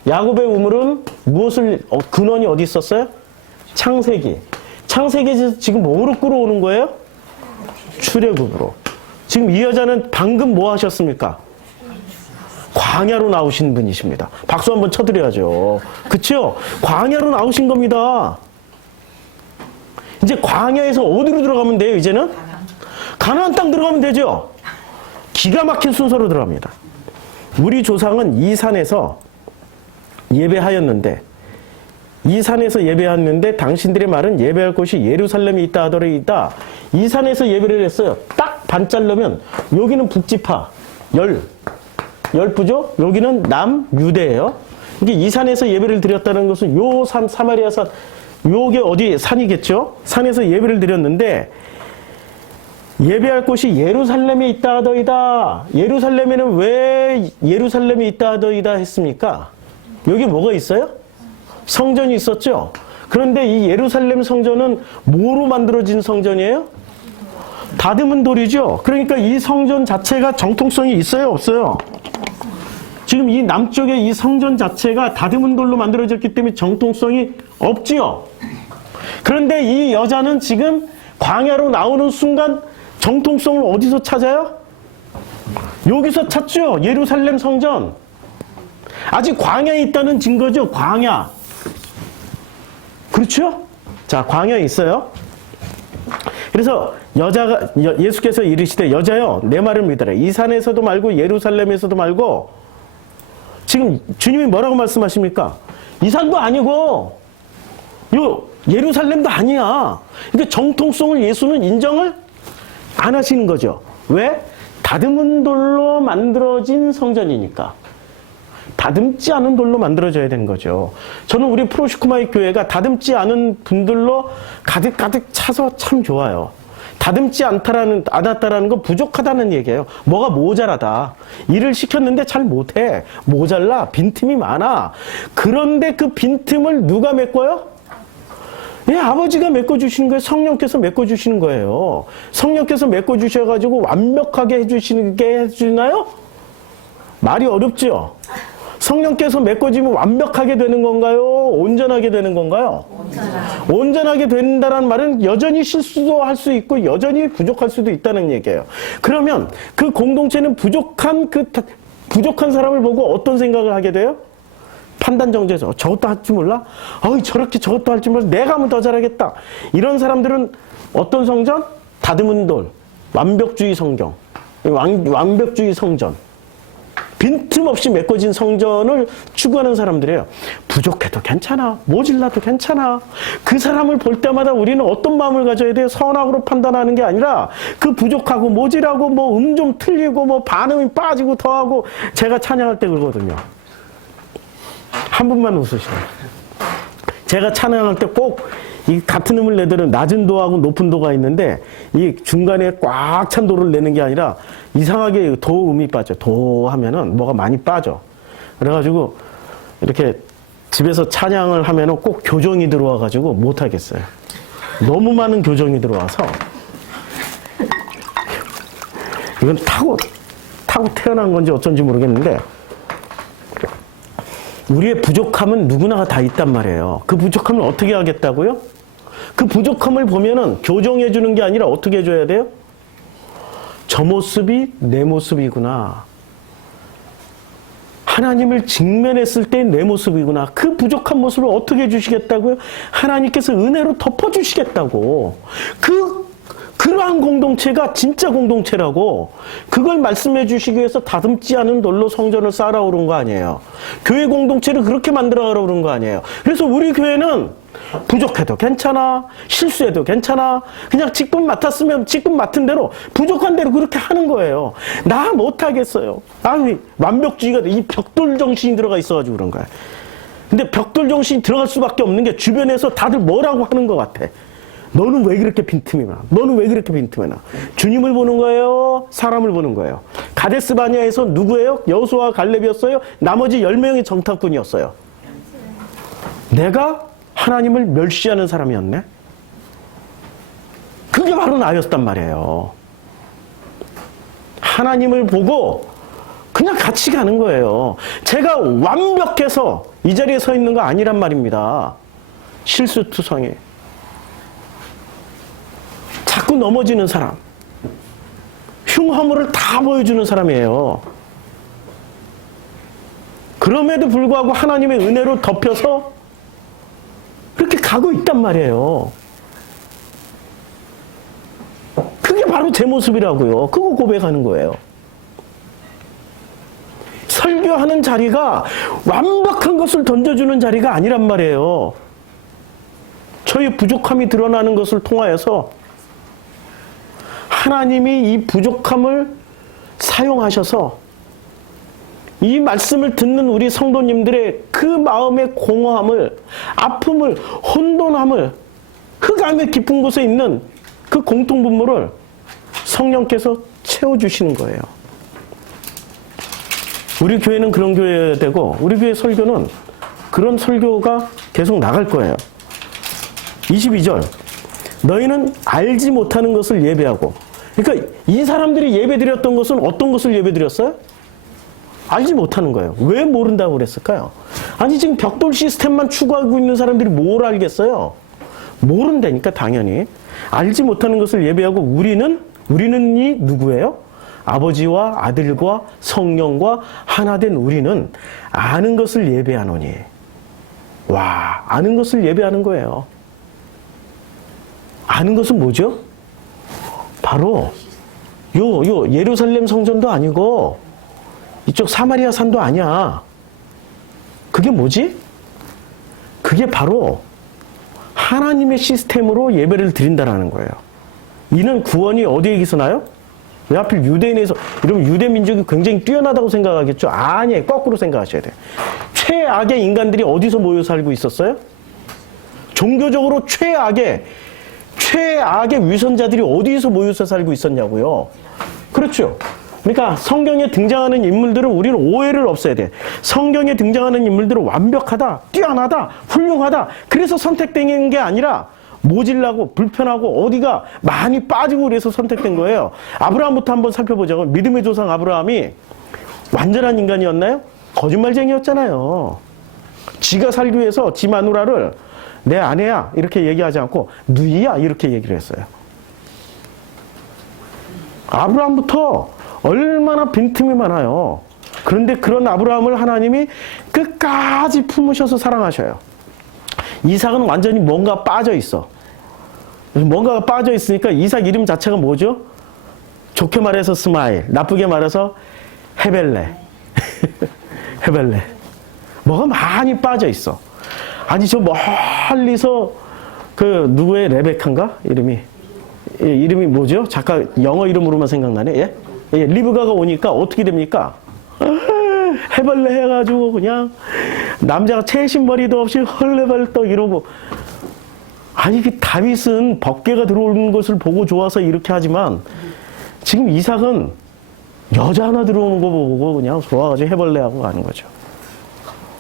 야곱의 우물은 무엇을 근원이 어디 있었어요? 창세기에서 지금 뭐로 끌어오는 거예요? 출애굽으로. 지금 이 여자는 방금 뭐 하셨습니까? 광야로 나오신 분이십니다. 박수 한번 쳐드려야죠. 그쵸? 광야로 나오신 겁니다. 이제 광야에서 어디로 들어가면 돼요, 이제는? 가나안 땅 들어가면 되죠? 기가 막힌 순서로 들어갑니다. 우리 조상은 이 산에서 예배하였는데, 당신들의 말은 예배할 곳이 예루살렘이 있다 하더이다. 이 산에서 예배를 했어요. 딱 반 자르면 여기는 북지파, 열부죠? 여기는 남유대예요. 이게 이 산에서 예배를 드렸다는 것은 요 산 사마리아 산 요게 어디 산이겠죠? 산에서 예배를 드렸는데 예배할 곳이 예루살렘에 있다 하더이다. 예루살렘에는 왜 예루살렘이 있다 하더이다 했습니까? 여기 뭐가 있어요? 성전이 있었죠? 그런데 이 예루살렘 성전은 뭐로 만들어진 성전이에요? 다듬은 돌이죠? 그러니까 이 성전 자체가 정통성이 있어요? 없어요? 지금 이 남쪽에 이 성전 자체가 다듬은 돌로 만들어졌기 때문에 정통성이 없지요. 그런데 이 여자는 지금 광야로 나오는 순간 정통성을 어디서 찾아요? 여기서 찾죠. 예루살렘 성전. 아직 광야에 있다는 증거죠. 광야. 그렇죠? 자, 광야에 있어요. 그래서 예수께서 이르시되 여자여 내 말을 믿으라. 이 산에서도 말고 예루살렘에서도 말고 지금 주님이 뭐라고 말씀하십니까? 이 산도 아니고 예루살렘도 아니야. 그러니까 정통성을 예수는 인정을 안 하시는 거죠. 왜? 다듬은 돌로 만들어진 성전이니까. 다듬지 않은 돌로 만들어져야 되는 거죠. 저는 우리 프로시쿠마이 교회가 다듬지 않은 분들로 가득가득 차서 참 좋아요. 다듬지 않았다라는 건 부족하다는 얘기예요. 뭐가 모자라다. 일을 시켰는데 잘 못해. 모자라. 빈틈이 많아. 그런데 그 빈틈을 누가 메꿔요? 예, 아버지가 메꿔주시는 거예요. 성령께서 메꿔주시는 거예요. 성령께서 메꿔주셔가지고 완벽하게 해주나요? 말이 어렵죠? 성령께서 메꿔지면 완벽하게 되는 건가요? 온전하게 되는 건가요? 온전하게 된다는 말은 여전히 실수도 할 수 있고 여전히 부족할 수도 있다는 얘기예요. 그러면 그 공동체는 부족한 사람을 보고 어떤 생각을 하게 돼요? 판단 정죄죠. 저것도 할 줄 몰라? 저렇게 저것도 할 줄 몰라? 내가 하면 더 잘하겠다. 이런 사람들은 어떤 성전? 다듬은 돌, 완벽주의 성경, 완벽주의 성전. 빈틈없이 메꿔진 성전을 추구하는 사람들이에요. 부족해도 괜찮아. 모질라도 괜찮아. 그 사람을 볼 때마다 우리는 어떤 마음을 가져야 돼요? 선악으로 판단하는 게 아니라 그 부족하고 모질하고 뭐 좀 틀리고 반음이 빠지고 더하고 제가 찬양할 때 그러거든요. 한 분만 웃으시네요. 제가 찬양할 때 꼭 이 같은 음을 내들은 낮은 도하고 높은 도가 있는데 이 중간에 꽉 찬 도를 내는 게 아니라 이상하게 도음이 빠져. 도 하면은 뭐가 많이 빠져. 그래가지고 이렇게 집에서 찬양을 하면은 꼭 교정이 들어와가지고 못 하겠어요. 너무 많은 교정이 들어와서 이건 타고 태어난 건지 어쩐지 모르겠는데 우리의 부족함은 누구나 다 있단 말이에요. 그 부족함을 어떻게 하겠다고요? 그 부족함을 보면은 교정해 주는 게 아니라 어떻게 해줘야 돼요? 저 모습이 내 모습이구나. 하나님을 직면했을 때 내 모습이구나. 그 부족한 모습을 어떻게 해주시겠다고요? 하나님께서 은혜로 덮어주시겠다고. 그러한 공동체가 진짜 공동체라고. 그걸 말씀해 주시기 위해서 다듬지 않은 돌로 성전을 쌓으라 그런 거 아니에요. 교회 공동체를 그렇게 만들어가라 그런 거 아니에요. 그래서 우리 교회는 부족해도 괜찮아. 실수해도 괜찮아. 그냥 직분 맡았으면 직분 맡은 대로 부족한 대로 그렇게 하는 거예요. 나 못하겠어요. 완벽주의가 이 벽돌 정신이 들어가 있어가지고 그런 거야. 근데 벽돌 정신이 들어갈 수밖에 없는 게 주변에서 다들 뭐라고 하는 것 같아. 너는 왜 그렇게 빈틈이 많아? 너는 왜 그렇게 빈틈이 많아? 주님을 보는 거예요? 사람을 보는 거예요? 가데스 바냐에서 누구예요? 여호수아와 갈렙이었어요? 나머지 10명의 정탐꾼이었어요. 내가 하나님을 멸시하는 사람이었네? 그게 바로 나였단 말이에요. 하나님을 보고 그냥 같이 가는 거예요. 제가 완벽해서 이 자리에 서 있는 거 아니란 말입니다. 실수투성이. 자꾸 넘어지는 사람. 흉허물을 다 보여주는 사람이에요. 그럼에도 불구하고 하나님의 은혜로 덮여서 그렇게 가고 있단 말이에요. 그게 바로 제 모습이라고요. 그거 고백하는 거예요. 설교하는 자리가 완벽한 것을 던져주는 자리가 아니란 말이에요. 저의 부족함이 드러나는 것을 통하여서 하나님이 이 부족함을 사용하셔서 이 말씀을 듣는 우리 성도님들의 그 마음의 공허함을, 아픔을, 혼돈함을, 흑암의 깊은 곳에 있는 그 공통분모를 성령께서 채워주시는 거예요. 우리 교회는 그런 교회여야 되고 우리 교회 설교는 그런 설교가 계속 나갈 거예요. 22절 너희는 알지 못하는 것을 예배하고. 그러니까 이 사람들이 예배드렸던 것은 어떤 것을 예배드렸어요? 알지 못하는 거예요. 왜 모른다고 그랬을까요? 아니 지금 벽돌 시스템만 추구하고 있는 사람들이 뭘 알겠어요? 모른다니까 당연히. 알지 못하는 것을 예배하고 우리는 이 누구예요? 아버지와 아들과 성령과 하나 된 우리는 아는 것을 예배하노니. 와, 아는 것을 예배하는 거예요. 아는 것은 뭐죠? 바로 요 예루살렘 성전도 아니고 이쪽 사마리아 산도 아니야. 그게 뭐지? 그게 바로 하나님의 시스템으로 예배를 드린다라는 거예요. 이는 구원이 어디에서 나요? 왜 하필 유대인에서, 이러면 유대 민족이 굉장히 뛰어나다고 생각하겠죠? 아니에요. 거꾸로 생각하셔야 돼요. 최악의 인간들이 어디서 모여 살고 있었어요? 종교적으로 최악의 위선자들이 어디서 모여서 살고 있었냐고요? 그렇죠. 그러니까 성경에 등장하는 인물들을 우리는 오해를 없애야 돼. 성경에 등장하는 인물들은 완벽하다, 뛰어나다, 훌륭하다. 그래서 선택된 게 아니라 모질라고 불편하고 어디가 많이 빠지고 그래서 선택된 거예요. 아브라함부터 한번 살펴보자고. 믿음의 조상 아브라함이 완전한 인간이었나요? 거짓말쟁이였잖아요. 지가 살기 위해서 지 마누라를 내 아내야 이렇게 얘기하지 않고 누이야 이렇게 얘기를 했어요. 아브라함부터 얼마나 빈틈이 많아요. 그런데 그런 아브라함을 하나님이 끝까지 품으셔서 사랑하셔요. 이삭은 완전히 뭔가 빠져 있어. 뭔가가 빠져 있으니까 이삭 이름 자체가 뭐죠? 좋게 말해서 스마일, 나쁘게 말해서 헤벨레. 헤벨레. 뭐가 많이 빠져 있어. 아니 저 멀리서 그 누구의 레베카인가? 이름이 뭐죠? 작가 영어 이름으로만 생각나네. 예? 예, 리브가가 오니까 어떻게 됩니까? 헤벨레 해가지고 그냥 남자가 채신머리도 없이 헐레벌떡 이러고. 아니 그 다윗은 법궤가 들어오는 것을 보고 좋아서 이렇게 하지만 지금 이삭은 여자 하나 들어오는 거 보고 그냥 좋아가지고 헤벌레하고 가는 거죠.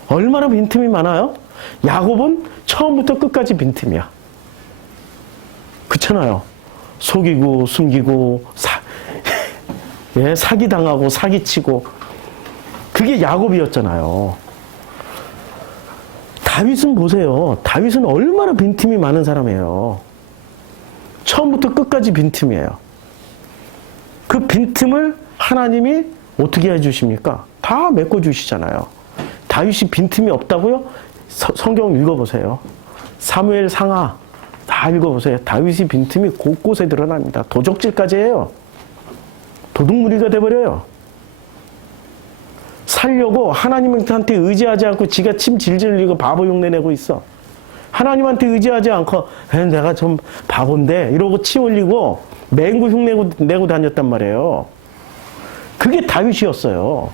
얼마나 빈틈이 많아요? 야곱은 처음부터 끝까지 빈틈이야. 그렇잖아요. 속이고 숨기고 사기당하고 사기치고 그게 야곱이었잖아요. 다윗은 보세요. 다윗은 얼마나 빈틈이 많은 사람이에요. 처음부터 끝까지 빈틈이에요. 그 빈틈을 하나님이 어떻게 해주십니까? 다 메꿔주시잖아요. 다윗이 빈틈이 없다고요? 성경 읽어보세요. 사무엘 상하 다 읽어보세요. 다윗이 빈틈이 곳곳에 드러납니다. 도적질까지 해요. 도둑무리가 돼버려요. 살려고 하나님한테 의지하지 않고 지가 침 질질 흘리고 바보 흉내 내고 있어. 하나님한테 의지하지 않고 내가 좀 바본데 이러고 치 올리고 맹구 흉내 내고 다녔단 말이에요. 그게 다윗이었어요.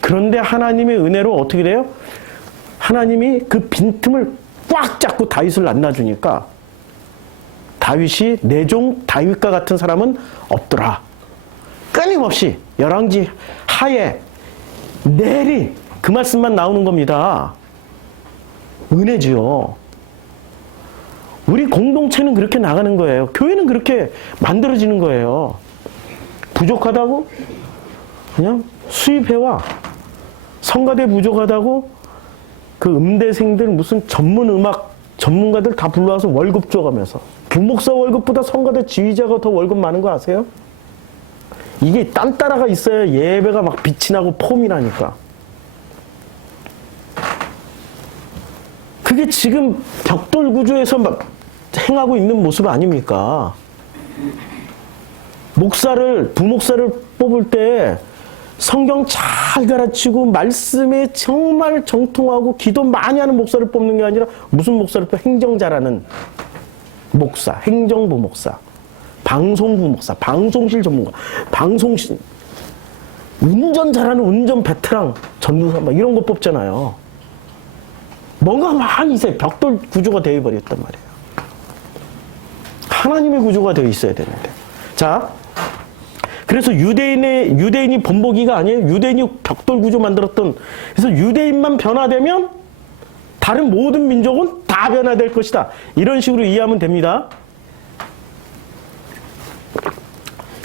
그런데 하나님의 은혜로 어떻게 돼요? 하나님이 그 빈틈을 꽉 잡고 다윗을 안 놔주니까 다윗이 내 종 다윗과 같은 사람은 없더라. 끊임없이 열왕기 하에 내리 그 말씀만 나오는 겁니다. 은혜지요. 우리 공동체는 그렇게 나가는 거예요. 교회는 그렇게 만들어지는 거예요. 부족하다고? 그냥 수입해와. 성가대 부족하다고? 그 음대생들 무슨 전문 음악 전문가들 다 불러와서 월급 줘가면서. 부목사 월급보다 성가대 지휘자가 더 월급 많은 거 아세요? 이게 딴따라가 있어야 예배가 막 빛이 나고 폼이 나니까. 그게 지금 벽돌 구조에서 막 행하고 있는 모습 아닙니까? 부목사를 뽑을 때 성경 잘 가르치고 말씀에 정말 정통하고 기도 많이 하는 목사를 뽑는 게 아니라 무슨 목사를 뽑아? 행정 잘하는 목사, 행정부 목사, 방송부 목사, 방송실 전문가, 운전 잘하는 운전 베테랑 전도사 막 이런 거 뽑잖아요. 뭔가 많이 있어요. 벽돌 구조가 되어버렸단 말이에요. 하나님의 구조가 되어 있어야 되는데. 자, 그래서 유대인이 본보기가 아니에요. 유대인이 벽돌 구조 만들었던. 그래서 유대인만 변화되면 다른 모든 민족은 다 변화될 것이다. 이런 식으로 이해하면 됩니다.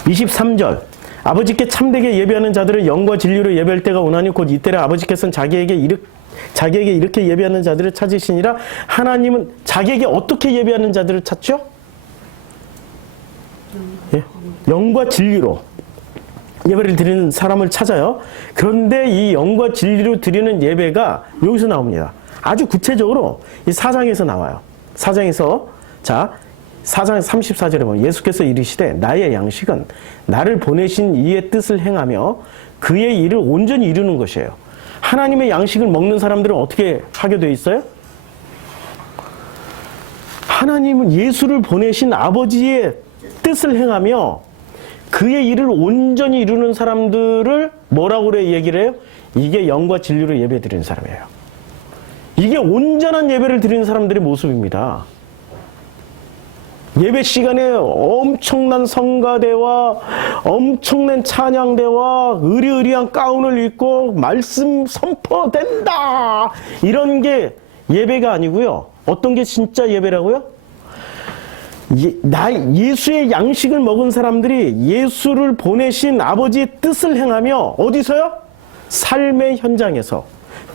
23절. 아버지께 참되게 예배하는 자들은 영과 진리로 예배할 때가 오나니 곧 이때라 아버지께서는 자기에게 이렇게 예배하는 자들을 찾으시니라. 하나님은 자기에게 어떻게 예배하는 자들을 찾죠? 예? 영과 진리로 예배를 드리는 사람을 찾아요. 그런데 이 영과 진리로 드리는 예배가 여기서 나옵니다. 아주 구체적으로 이 4장에서 나와요. 4장에서 4장 34절에 보면 예수께서 이르시되 나의 양식은 나를 보내신 이의 뜻을 행하며 그의 일을 온전히 이루는 것이에요. 하나님의 양식을 먹는 사람들은 어떻게 하게 돼 있어요? 하나님은 예수를 보내신 아버지의 뜻을 행하며 그의 일을 온전히 이루는 사람들을 뭐라고 그래 얘기를 해요? 이게 영과 진리로 예배 드리는 사람이에요. 이게 온전한 예배를 드리는 사람들의 모습입니다. 예배 시간에 엄청난 성가대와 엄청난 찬양대와 의리의리한 가운을 입고 말씀 선포된다. 이런 게 예배가 아니고요. 어떤 게 진짜 예배라고요? 예수의 양식을 먹은 사람들이 예수를 보내신 아버지의 뜻을 행하며 어디서요? 삶의 현장에서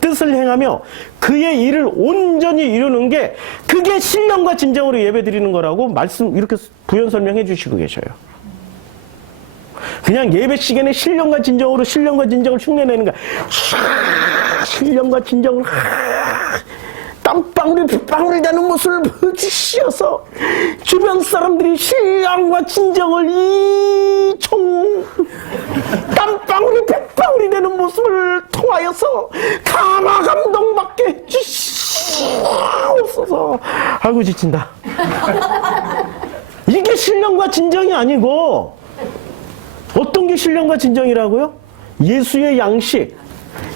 뜻을 행하며 그의 일을 온전히 이루는 게 그게 신령과 진정으로 예배드리는 거라고 말씀 이렇게 부연 설명해 주시고 계셔요. 그냥 예배 시간에 신령과 진정을 흉내내는 거야. 신령과 진정을 땀방울이 빗방울이 되는 모습을 보여주시어서 주변 사람들이 신령과 진정을 땀방울이 빗방울이 되는 모습을 통하여서 감화 감동받게 해주시옵소서. 아이고 지친다. 이게 신령과 진정이 아니고 어떤 게 신령과 진정이라고요? 예수의 양식.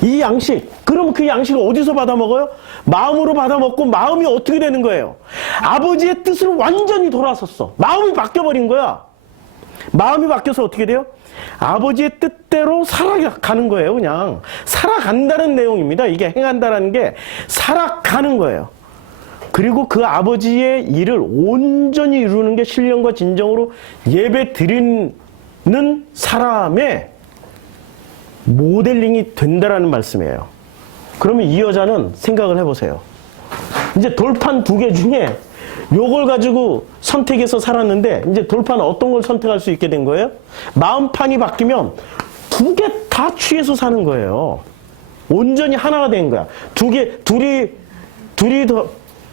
이 양식, 그럼 그 양식을 어디서 받아 먹어요? 마음으로 받아 먹고 마음이 어떻게 되는 거예요? 아버지의 뜻으로 완전히 돌아섰어. 마음이 바뀌어버린 거야. 마음이 바뀌어서 어떻게 돼요? 아버지의 뜻대로 살아가는 거예요. 그냥 살아간다는 내용입니다. 이게 행한다라는 게 살아가는 거예요. 그리고 그 아버지의 일을 온전히 이루는 게 신령과 진정으로 예배 드리는 사람의 모델링이 된다라는 말씀이에요. 그러면 이 여자는 생각을 해보세요. 이제 돌판 2개 중에 요걸 가지고 선택해서 살았는데 이제 돌판 어떤 걸 선택할 수 있게 된 거예요? 마음판이 바뀌면 2개 다 취해서 사는 거예요. 온전히 하나가 된 거야. 둘이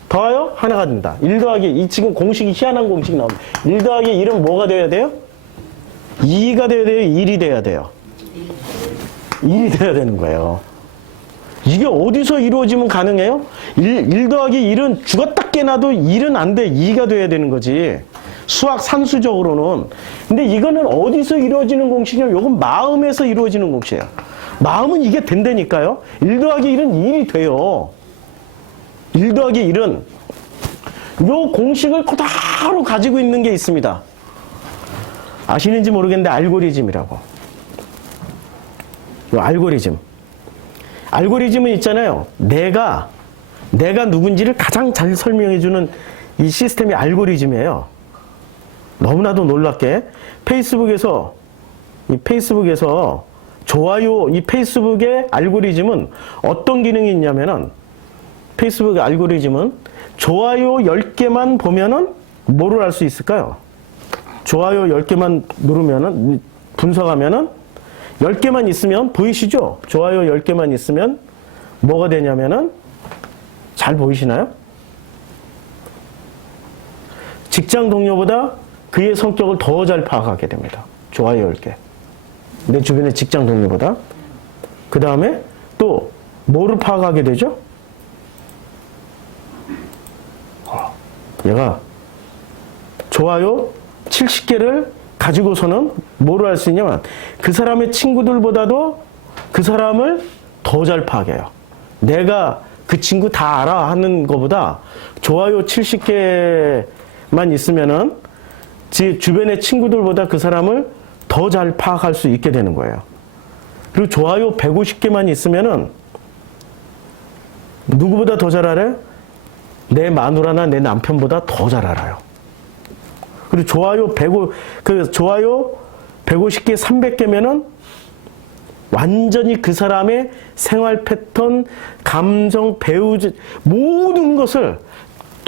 더하여 하나가 된다. 1 더하기 이 지금 공식이 희한한 공식이 나옵니다. 1 더하기 1은 뭐가 돼야 돼요? 2가 돼야 돼요? 1이 돼야 돼요? 1이 돼야 되는 거예요. 이게 어디서 이루어지면 가능해요? 1 더하기 1은 죽었다 깨나도 1은 안 돼. 2가 돼야 되는 거지. 수학 산수적으로는. 근데 이거는 어디서 이루어지는 공식이냐면 이건 마음에서 이루어지는 공식이에요. 마음은 이게 된다니까요. 1 더하기 1은 1이 돼요. 1 더하기 1은 요 공식을 그대로 가지고 있는 게 있습니다. 아시는지 모르겠는데 알고리즘이라고. 요 알고리즘은 있잖아요. 내가 누군지를 가장 잘 설명해주는 이 시스템이 알고리즘이에요. 너무나도 놀랍게 페이스북에서 좋아요, 이 페이스북의 알고리즘은 어떤 기능이 있냐면은 페이스북 알고리즘은 좋아요 10개만 보면은 뭐를 알 수 있을까요? 좋아요 10개만 누르면은 분석하면은 10개만 있으면 보이시죠? 좋아요 10개만 있으면 뭐가 되냐면은 잘 보이시나요? 직장 동료보다 그의 성격을 더 잘 파악하게 됩니다. 좋아요 10개. 내 주변의 직장 동료보다. 그 다음에 또 뭐를 파악하게 되죠? 얘가 좋아요 70개를 가지고서는 뭐를 할 수 있냐면 그 사람의 친구들보다도 그 사람을 더 잘 파악해요. 내가 그 친구 다 알아 하는 것보다 좋아요 70개만 있으면은 제 주변의 친구들보다 그 사람을 더 잘 파악할 수 있게 되는 거예요. 그리고 좋아요 150개만 있으면은 누구보다 더 잘 알아요? 내 마누라나 내 남편보다 더 잘 알아요. 그리고 좋아요 150개, 300개면은 완전히 그 사람의 생활 패턴, 감성, 배우지, 모든 것을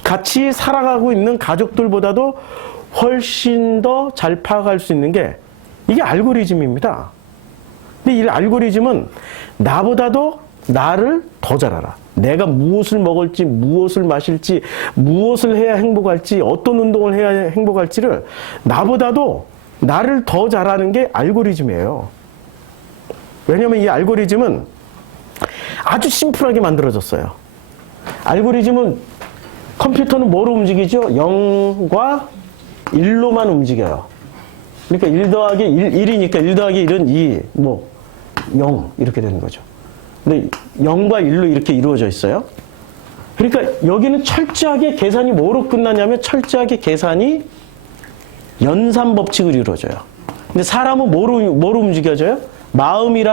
같이 살아가고 있는 가족들보다도 훨씬 더 잘 파악할 수 있는 게 이게 알고리즘입니다. 근데 이 알고리즘은 나보다도 나를 더 잘 알아. 내가 무엇을 먹을지, 무엇을 마실지, 무엇을 해야 행복할지, 어떤 운동을 해야 행복할지를 나보다도 나를 더 잘하는 게 알고리즘이에요. 왜냐하면 이 알고리즘은 아주 심플하게 만들어졌어요. 알고리즘은 컴퓨터는 뭐로 움직이죠? 0과 1로만 움직여요. 그러니까 1 더하기 1이니까 1 더하기 1은 2, 0 이렇게 되는 거죠. 근데 0과 1로 이렇게 이루어져 있어요. 그러니까 여기는 철저하게 계산이 뭐로 끝나냐면 철저하게 계산이 연산 법칙으로 이루어져요. 근데 사람은 뭐로 움직여져요? 마음이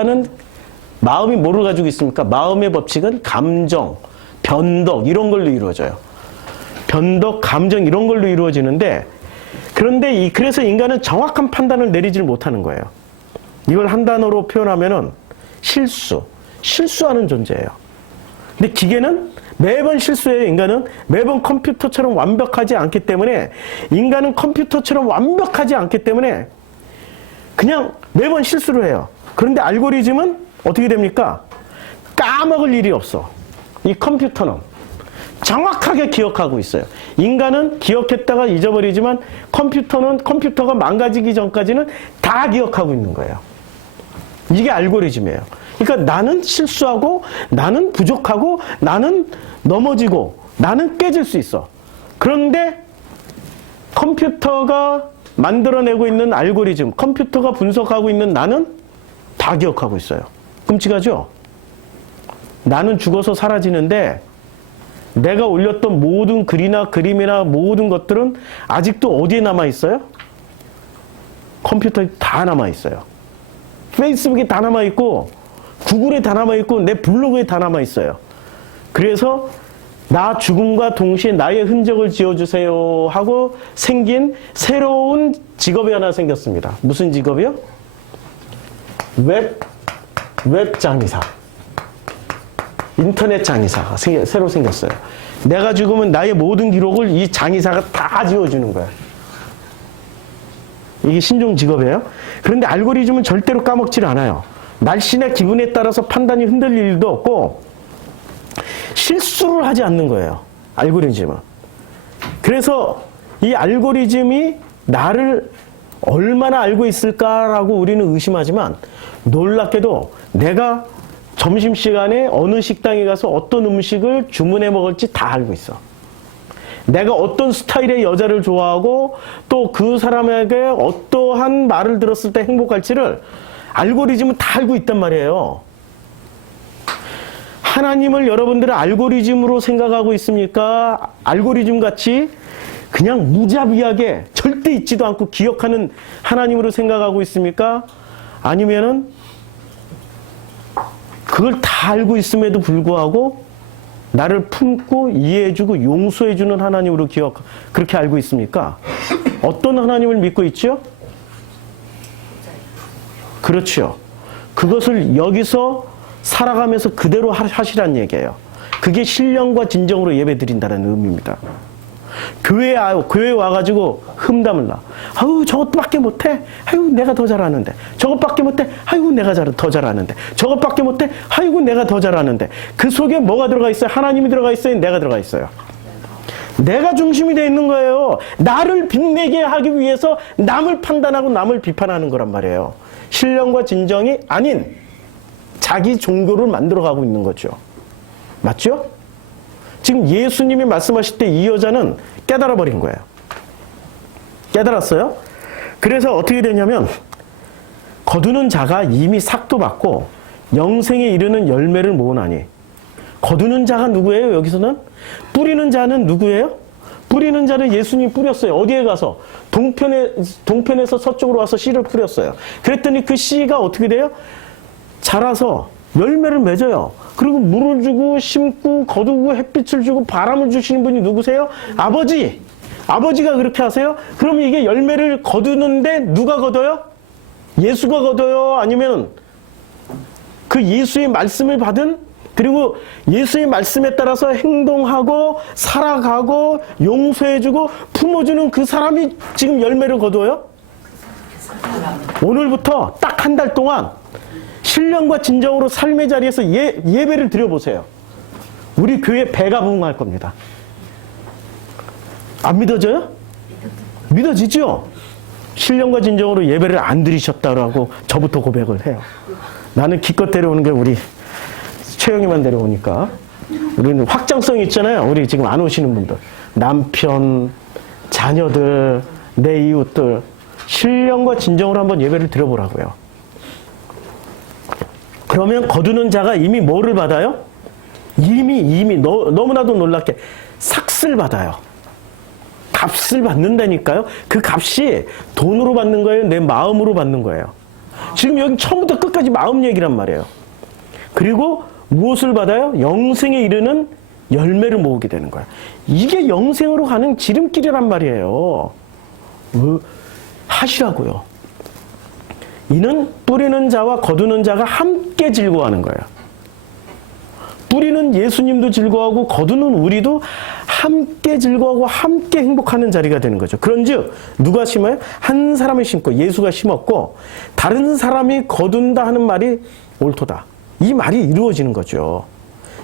뭐를 가지고 있습니까? 마음의 법칙은 감정, 변덕 이런 걸로 이루어져요. 변덕, 감정 이런 걸로 이루어지는데 그런데 그래서 인간은 정확한 판단을 내리질 못하는 거예요. 이걸 한 단어로 표현하면은 실수하는 존재예요. 근데 기계는 매번 실수해요. 인간은 매번 컴퓨터처럼 완벽하지 않기 때문에 인간은 컴퓨터처럼 완벽하지 않기 때문에 그냥 매번 실수를 해요. 그런데 알고리즘은 어떻게 됩니까? 까먹을 일이 없어. 이 컴퓨터는 정확하게 기억하고 있어요. 인간은 기억했다가 잊어버리지만 컴퓨터가 망가지기 전까지는 다 기억하고 있는 거예요. 이게 알고리즘이에요. 그러니까 나는 실수하고 나는 부족하고 나는 넘어지고 나는 깨질 수 있어. 그런데 컴퓨터가 만들어내고 있는 알고리즘, 컴퓨터가 분석하고 있는 나는 다 기억하고 있어요. 끔찍하죠? 나는 죽어서 사라지는데 내가 올렸던 모든 글이나 그림이나 모든 것들은 아직도 어디에 남아있어요? 컴퓨터에 다 남아있어요. 페이스북에 다 남아있고 구글에 다 남아있고 내 블로그에 다 남아있어요. 그래서 나 죽음과 동시에 나의 흔적을 지어주세요 하고 생긴 새로운 직업이 하나 생겼습니다. 무슨 직업이요? 웹 장의사. 인터넷 장의사가 새로 생겼어요. 내가 죽으면 나의 모든 기록을 이 장의사가 다 지워주는 거야. 이게 신종 직업이에요. 그런데 알고리즘은 절대로 까먹질 않아요. 날씨나 기분에 따라서 판단이 흔들릴 일도 없고 실수를 하지 않는 거예요. 알고리즘은. 그래서 이 알고리즘이 나를 얼마나 알고 있을까라고 우리는 의심하지만 놀랍게도 내가 점심시간에 어느 식당에 가서 어떤 음식을 주문해 먹을지 다 알고 있어. 내가 어떤 스타일의 여자를 좋아하고 또 그 사람에게 어떠한 말을 들었을 때 행복할지를 알고리즘은 다 알고 있단 말이에요. 하나님을 여러분들은 알고리즘으로 생각하고 있습니까? 알고리즘 같이 그냥 무자비하게 절대 잊지도 않고 기억하는 하나님으로 생각하고 있습니까? 아니면은 그걸 다 알고 있음에도 불구하고 나를 품고 이해해주고 용서해주는 하나님으로 그렇게 알고 있습니까? 어떤 하나님을 믿고 있죠? 그렇죠. 그것을 여기서 살아가면서 그대로 하시란 얘기예요. 그게 신령과 진정으로 예배드린다는 의미입니다. 교회에 와가지고 흠담을 나. 아유, 저것밖에 못해. 아유, 내가 더 잘하는데. 저것밖에 못해. 아유, 내가 더 잘하는데. 저것밖에 못해. 아이고, 내가 더 잘하는데. 그 속에 뭐가 들어가 있어요? 하나님이 들어가 있어요? 내가 들어가 있어요? 내가 중심이 되어 있는 거예요. 나를 빛내게 하기 위해서 남을 판단하고 남을 비판하는 거란 말이에요. 신령과 진정이 아닌 자기 종교를 만들어가고 있는 거죠. 맞죠? 지금 예수님이 말씀하실 때 이 여자는 깨달아 버린 거예요. 깨달았어요? 그래서 어떻게 되냐면 거두는 자가 이미 삭도 받고 영생에 이르는 열매를 모으나니. 거두는 자가 누구예요? 여기서는 뿌리는 자는 누구예요? 뿌리는 자는 예수님이 뿌렸어요. 어디에 가서? 동편에서 서쪽으로 와서 씨를 뿌렸어요. 그랬더니 그 씨가 어떻게 돼요? 자라서 열매를 맺어요. 그리고 물을 주고 심고 거두고 햇빛을 주고 바람을 주시는 분이 누구세요? 아버지. 아버지가 그렇게 하세요? 그러면 이게 열매를 거두는데 누가 거둬요? 예수가 거둬요? 아니면 그 예수의 말씀을 받은, 그리고 예수의 말씀에 따라서 행동하고 살아가고 용서해주고 품어주는 그 사람이 지금 열매를 거둬요? 오늘부터 딱 한 달 동안 신령과 진정으로 삶의 자리에서 예배를 드려보세요. 우리 교회 배가 부흥할 겁니다. 안 믿어져요? 믿어지죠? 신령과 진정으로 예배를 안 드리셨다라고 저부터 고백을 해요. 나는 기껏 데려오는 게 우리 최영이만 데려오니까. 우리는 확장성이 있잖아요. 우리 지금 안 오시는 분들. 남편, 자녀들, 내 이웃들 신령과 진정으로 한번 예배를 드려보라고요. 그러면 거두는 자가 이미 뭐를 받아요? 이미 너무나도 놀랍게 삭슬 받아요. 값을 받는다니까요. 그 값이 돈으로 받는 거예요? 내 마음으로 받는 거예요? 지금 여기 처음부터 끝까지 마음 얘기란 말이에요. 그리고 무엇을 받아요? 영생에 이르는 열매를 모으게 되는 거예요. 이게 영생으로 가는 지름길이란 말이에요. 하시라고요. 이는 뿌리는 자와 거두는 자가 함께 즐거워하는 거예요. 뿌리는 예수님도 즐거워하고 거두는 우리도 함께 즐거워하고 함께 행복하는 자리가 되는 거죠. 그런즉 누가 심어요? 한 사람이 심고 예수가 심었고 다른 사람이 거둔다 하는 말이 옳도다. 이 말이 이루어지는 거죠.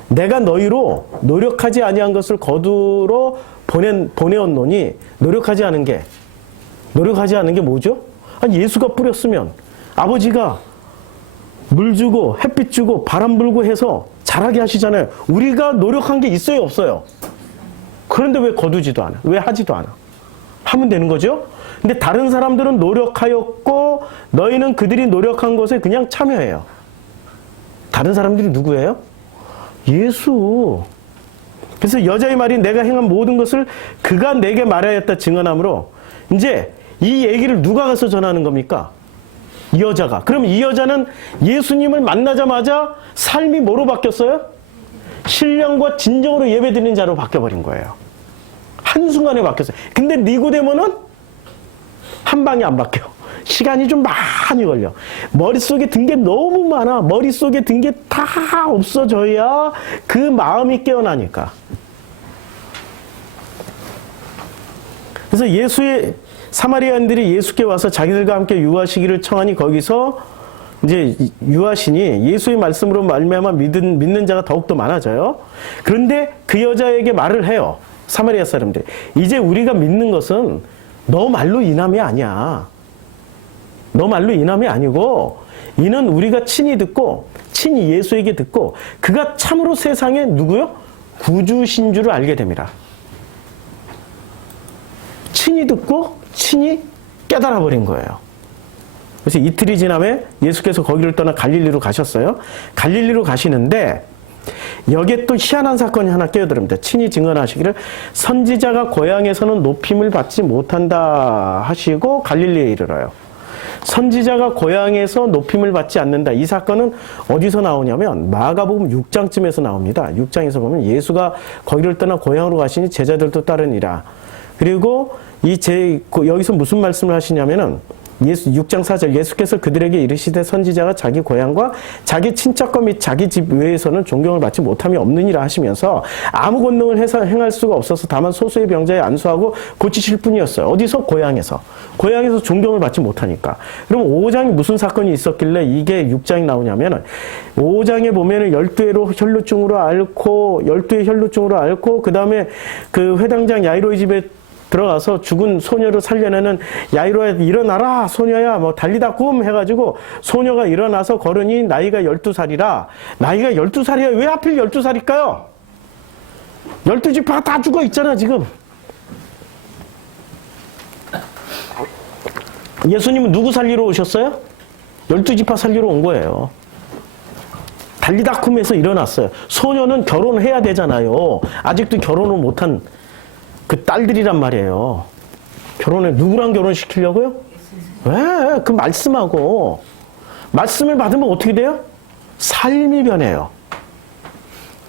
내가 너희로 노력하지 아니한 것을 거두러 보내었노니 노력하지 않은 게 뭐죠? 아니 예수가 뿌렸으면 아버지가 물 주고 햇빛 주고 바람 불고 해서 자라게 하시잖아요. 우리가 노력한 게 있어요, 없어요? 그런데 왜 거두지도 않아? 왜 하지도 않아? 하면 되는 거죠? 근데 다른 사람들은 노력하였고 너희는 그들이 노력한 것에 그냥 참여해요. 다른 사람들이 누구예요? 예수. 그래서 여자의 말이 내가 행한 모든 것을 그가 내게 말하였다 증언하므로 이제 이 얘기를 누가 가서 전하는 겁니까? 이 여자가. 그럼 이 여자는 예수님을 만나자마자 삶이 뭐로 바뀌었어요? 신령과 진정으로 예배드리는 자로 바뀌어버린 거예요. 한순간에 바뀌었어요. 근데 니고데모는 한 방에 안 바뀌어. 시간이 좀 많이 걸려. 머릿속에 든 게 너무 많아. 머릿속에 든 게 다 없어져야 그 마음이 깨어나니까. 그래서 사마리아인들이 예수께 와서 자기들과 함께 유하시기를 청하니 거기서 이제 유하시니 예수의 말씀으로 말미암아 믿는 자가 더욱더 많아져요. 그런데 그 여자에게 말을 해요. 사마리아 사람들. 이제 우리가 믿는 것은 너 말로 인함이 아니야. 너 말로 인함이 아니고 이는 우리가 친히 듣고 친히 예수에게 듣고 그가 참으로 세상에 누구요? 구주신 줄을 알게 됩니다. 친히 듣고 친히 깨달아 버린 거예요. 그래서 이틀이 지나면 예수께서 거기를 떠나 갈릴리로 가셨어요. 갈릴리로 가시는데 여기에 또 희한한 사건이 하나 끼어듭니다. 친히 증언하시기를 선지자가 고향에서는 높임을 받지 못한다 하시고 갈릴리에 이르러요. 선지자가 고향에서 높임을 받지 않는다. 이 사건은 어디서 나오냐면 마가복음 6장쯤에서 나옵니다. 6장에서 보면 예수가 거기를 떠나 고향으로 가시니 제자들도 따르니라. 그리고 여기서 무슨 말씀을 하시냐면은 6장 4절 예수께서 그들에게 이르시되 선지자가 자기 고향과 자기 친척과 및 자기 집 외에서는 존경을 받지 못함이 없느니라 하시면서 아무 권능을 행할 수가 없어서 다만 소수의 병자에 안수하고 고치실 뿐이었어요. 어디서? 고향에서 존경을 받지 못하니까. 그럼 5장에 무슨 사건이 있었길래 이게 6장이 나오냐면은 5장에 보면은 12회로 혈루증으로 앓고 12회 혈루증으로 앓고 그 다음에 그 회당장 야이로의 집에 들어가서 죽은 소녀를 살려내는 야이로야 일어나라 소녀야 뭐 달리다 꿈 해가지고 소녀가 일어나서 걸으니 나이가 12살이라 나이가 12살이야. 왜 하필 12살일까요? 12지파가 다 죽어 있잖아 지금. 예수님은 누구 살리러 오셨어요? 12지파 살리러 온 거예요. 달리다 꿈에서 일어났어요. 소녀는 결혼해야 되잖아요. 아직도 결혼을 못한 그 딸들이란 말이에요. 누구랑 결혼시키려고요? 왜? 그 말씀하고. 말씀을 받으면 어떻게 돼요? 삶이 변해요.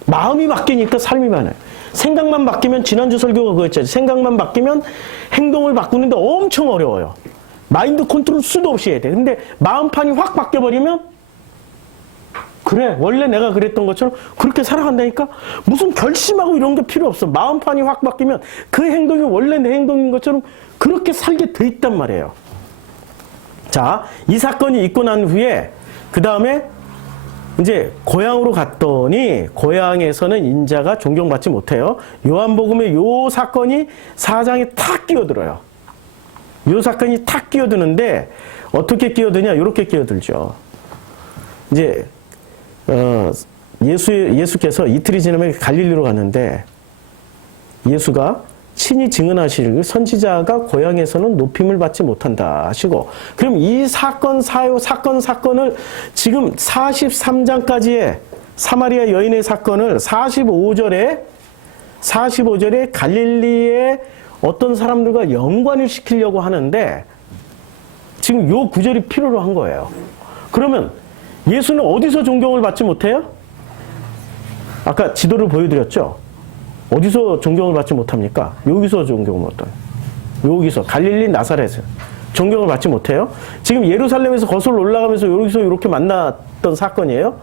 마음이 바뀌니까 삶이 변해요. 생각만 바뀌면 지난주 설교가 그거였죠. 생각만 바뀌면 행동을 바꾸는데 엄청 어려워요. 마인드 컨트롤 수도 없이 해야 돼. 근데 마음판이 확 바뀌어버리면 그래 원래 내가 그랬던 것처럼 그렇게 살아간다니까. 무슨 결심하고 이런 게 필요 없어. 마음판이 확 바뀌면 그 행동이 원래 내 행동인 것처럼 그렇게 살게 돼 있단 말이에요. 자, 이 사건이 있고 난 후에 그 다음에 이제 고향으로 갔더니 고향에서는 인자가 존경받지 못해요. 요한복음에 요 사건이 4장에 탁 끼어들어요. 요 사건이 탁 끼어드는데 어떻게 끼어드냐? 이렇게 끼어들죠. 이제 예수께서 이틀이 지나면 갈릴리로 갔는데 예수가 친히 증언하시길 선지자가 고향에서는 높임을 받지 못한다 하시고, 그럼 이 사건을 지금 43장까지의 사마리아 여인의 사건을 45절에 갈릴리의 어떤 사람들과 연관을 시키려고 하는데 지금 요 구절이 필요로 한 거예요. 그러면 예수는 어디서 존경을 받지 못해요? 아까 지도를 보여드렸죠? 어디서 존경을 받지 못합니까? 여기서 존경을 못해요. 여기서 갈릴리 나사렛에서 존경을 받지 못해요. 지금 예루살렘에서 거슬러 올라가면서 여기서 이렇게 만났던 사건이에요.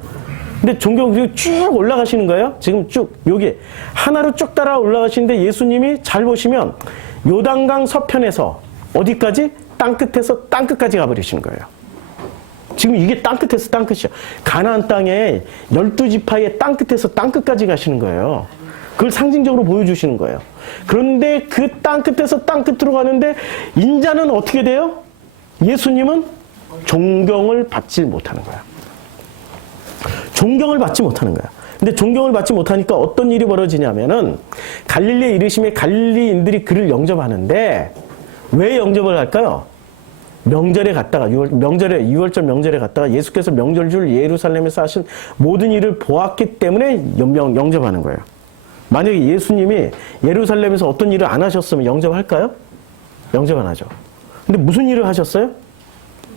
근데 존경이 쭉 올라가시는 거예요. 지금 쭉 여기 하나로 쭉 따라 올라가시는데 예수님이 잘 보시면 요단강 서편에서 어디까지? 땅끝에서 땅끝까지 가버리시는 거예요. 지금 이게 땅끝에서 땅끝이야. 가나안 땅에 12지파의 땅끝에서 땅끝까지 가시는 거예요. 그걸 상징적으로 보여주시는 거예요. 그런데 그 땅끝에서 땅끝으로 가는데 인자는 어떻게 돼요? 예수님은 존경을 받지 못하는 거야. 존경을 받지 못하는 거야. 근데 존경을 받지 못하니까 어떤 일이 벌어지냐면은 갈릴리에 이르심에 갈릴리인들이 그를 영접하는데 왜 영접을 할까요? 명절에 갔다가 유월절 명절에 갔다가 예수께서 명절줄 예루살렘에서 하신 모든 일을 보았기 때문에 영접하는 거예요. 만약에 예수님이 예루살렘에서 어떤 일을 안 하셨으면 영접할까요? 영접 안 하죠. 근데 무슨 일을 하셨어요?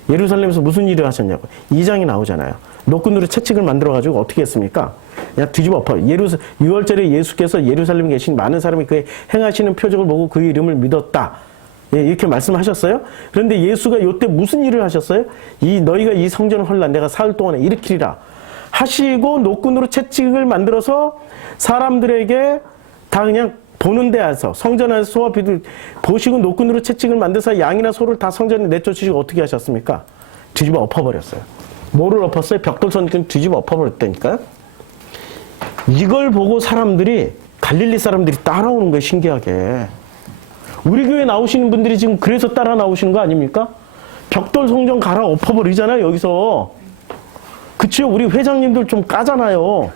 예루살렘에서 무슨 일을 하셨냐고. 2장이 나오잖아요. 노끈으로 채찍을 만들어가지고 어떻게 했습니까? 그냥 뒤집어 엎어. 유월절에 예수께서 예루살렘에 계신 많은 사람이 그의 행하시는 표적을 보고 그의 이름을 믿었다. 예, 이렇게 말씀하셨어요. 그런데 예수가 이때 무슨 일을 하셨어요? 너희가 이 성전을 헐라 내가 사흘 동안에 일으키리라 하시고 노끈으로 채찍을 만들어서 사람들에게 다 그냥 보는 데에서 성전 안에서 소와 비둘 보시고 노끈으로 채찍을 만들어서 양이나 소를 다 성전에 내쫓으시고 어떻게 하셨습니까? 뒤집어 엎어버렸어요. 뭐를 엎었어요? 벽돌선을 뒤집어 엎어버렸다니까요. 이걸 보고 갈릴리 사람들이 따라오는 거예요. 신기하게. 우리 교회 나오시는 분들이 지금 그래서 따라 나오시는 거 아닙니까? 벽돌 성전 갈아 엎어버리잖아요, 여기서. 그치요? 우리 회장님들 좀 까잖아요.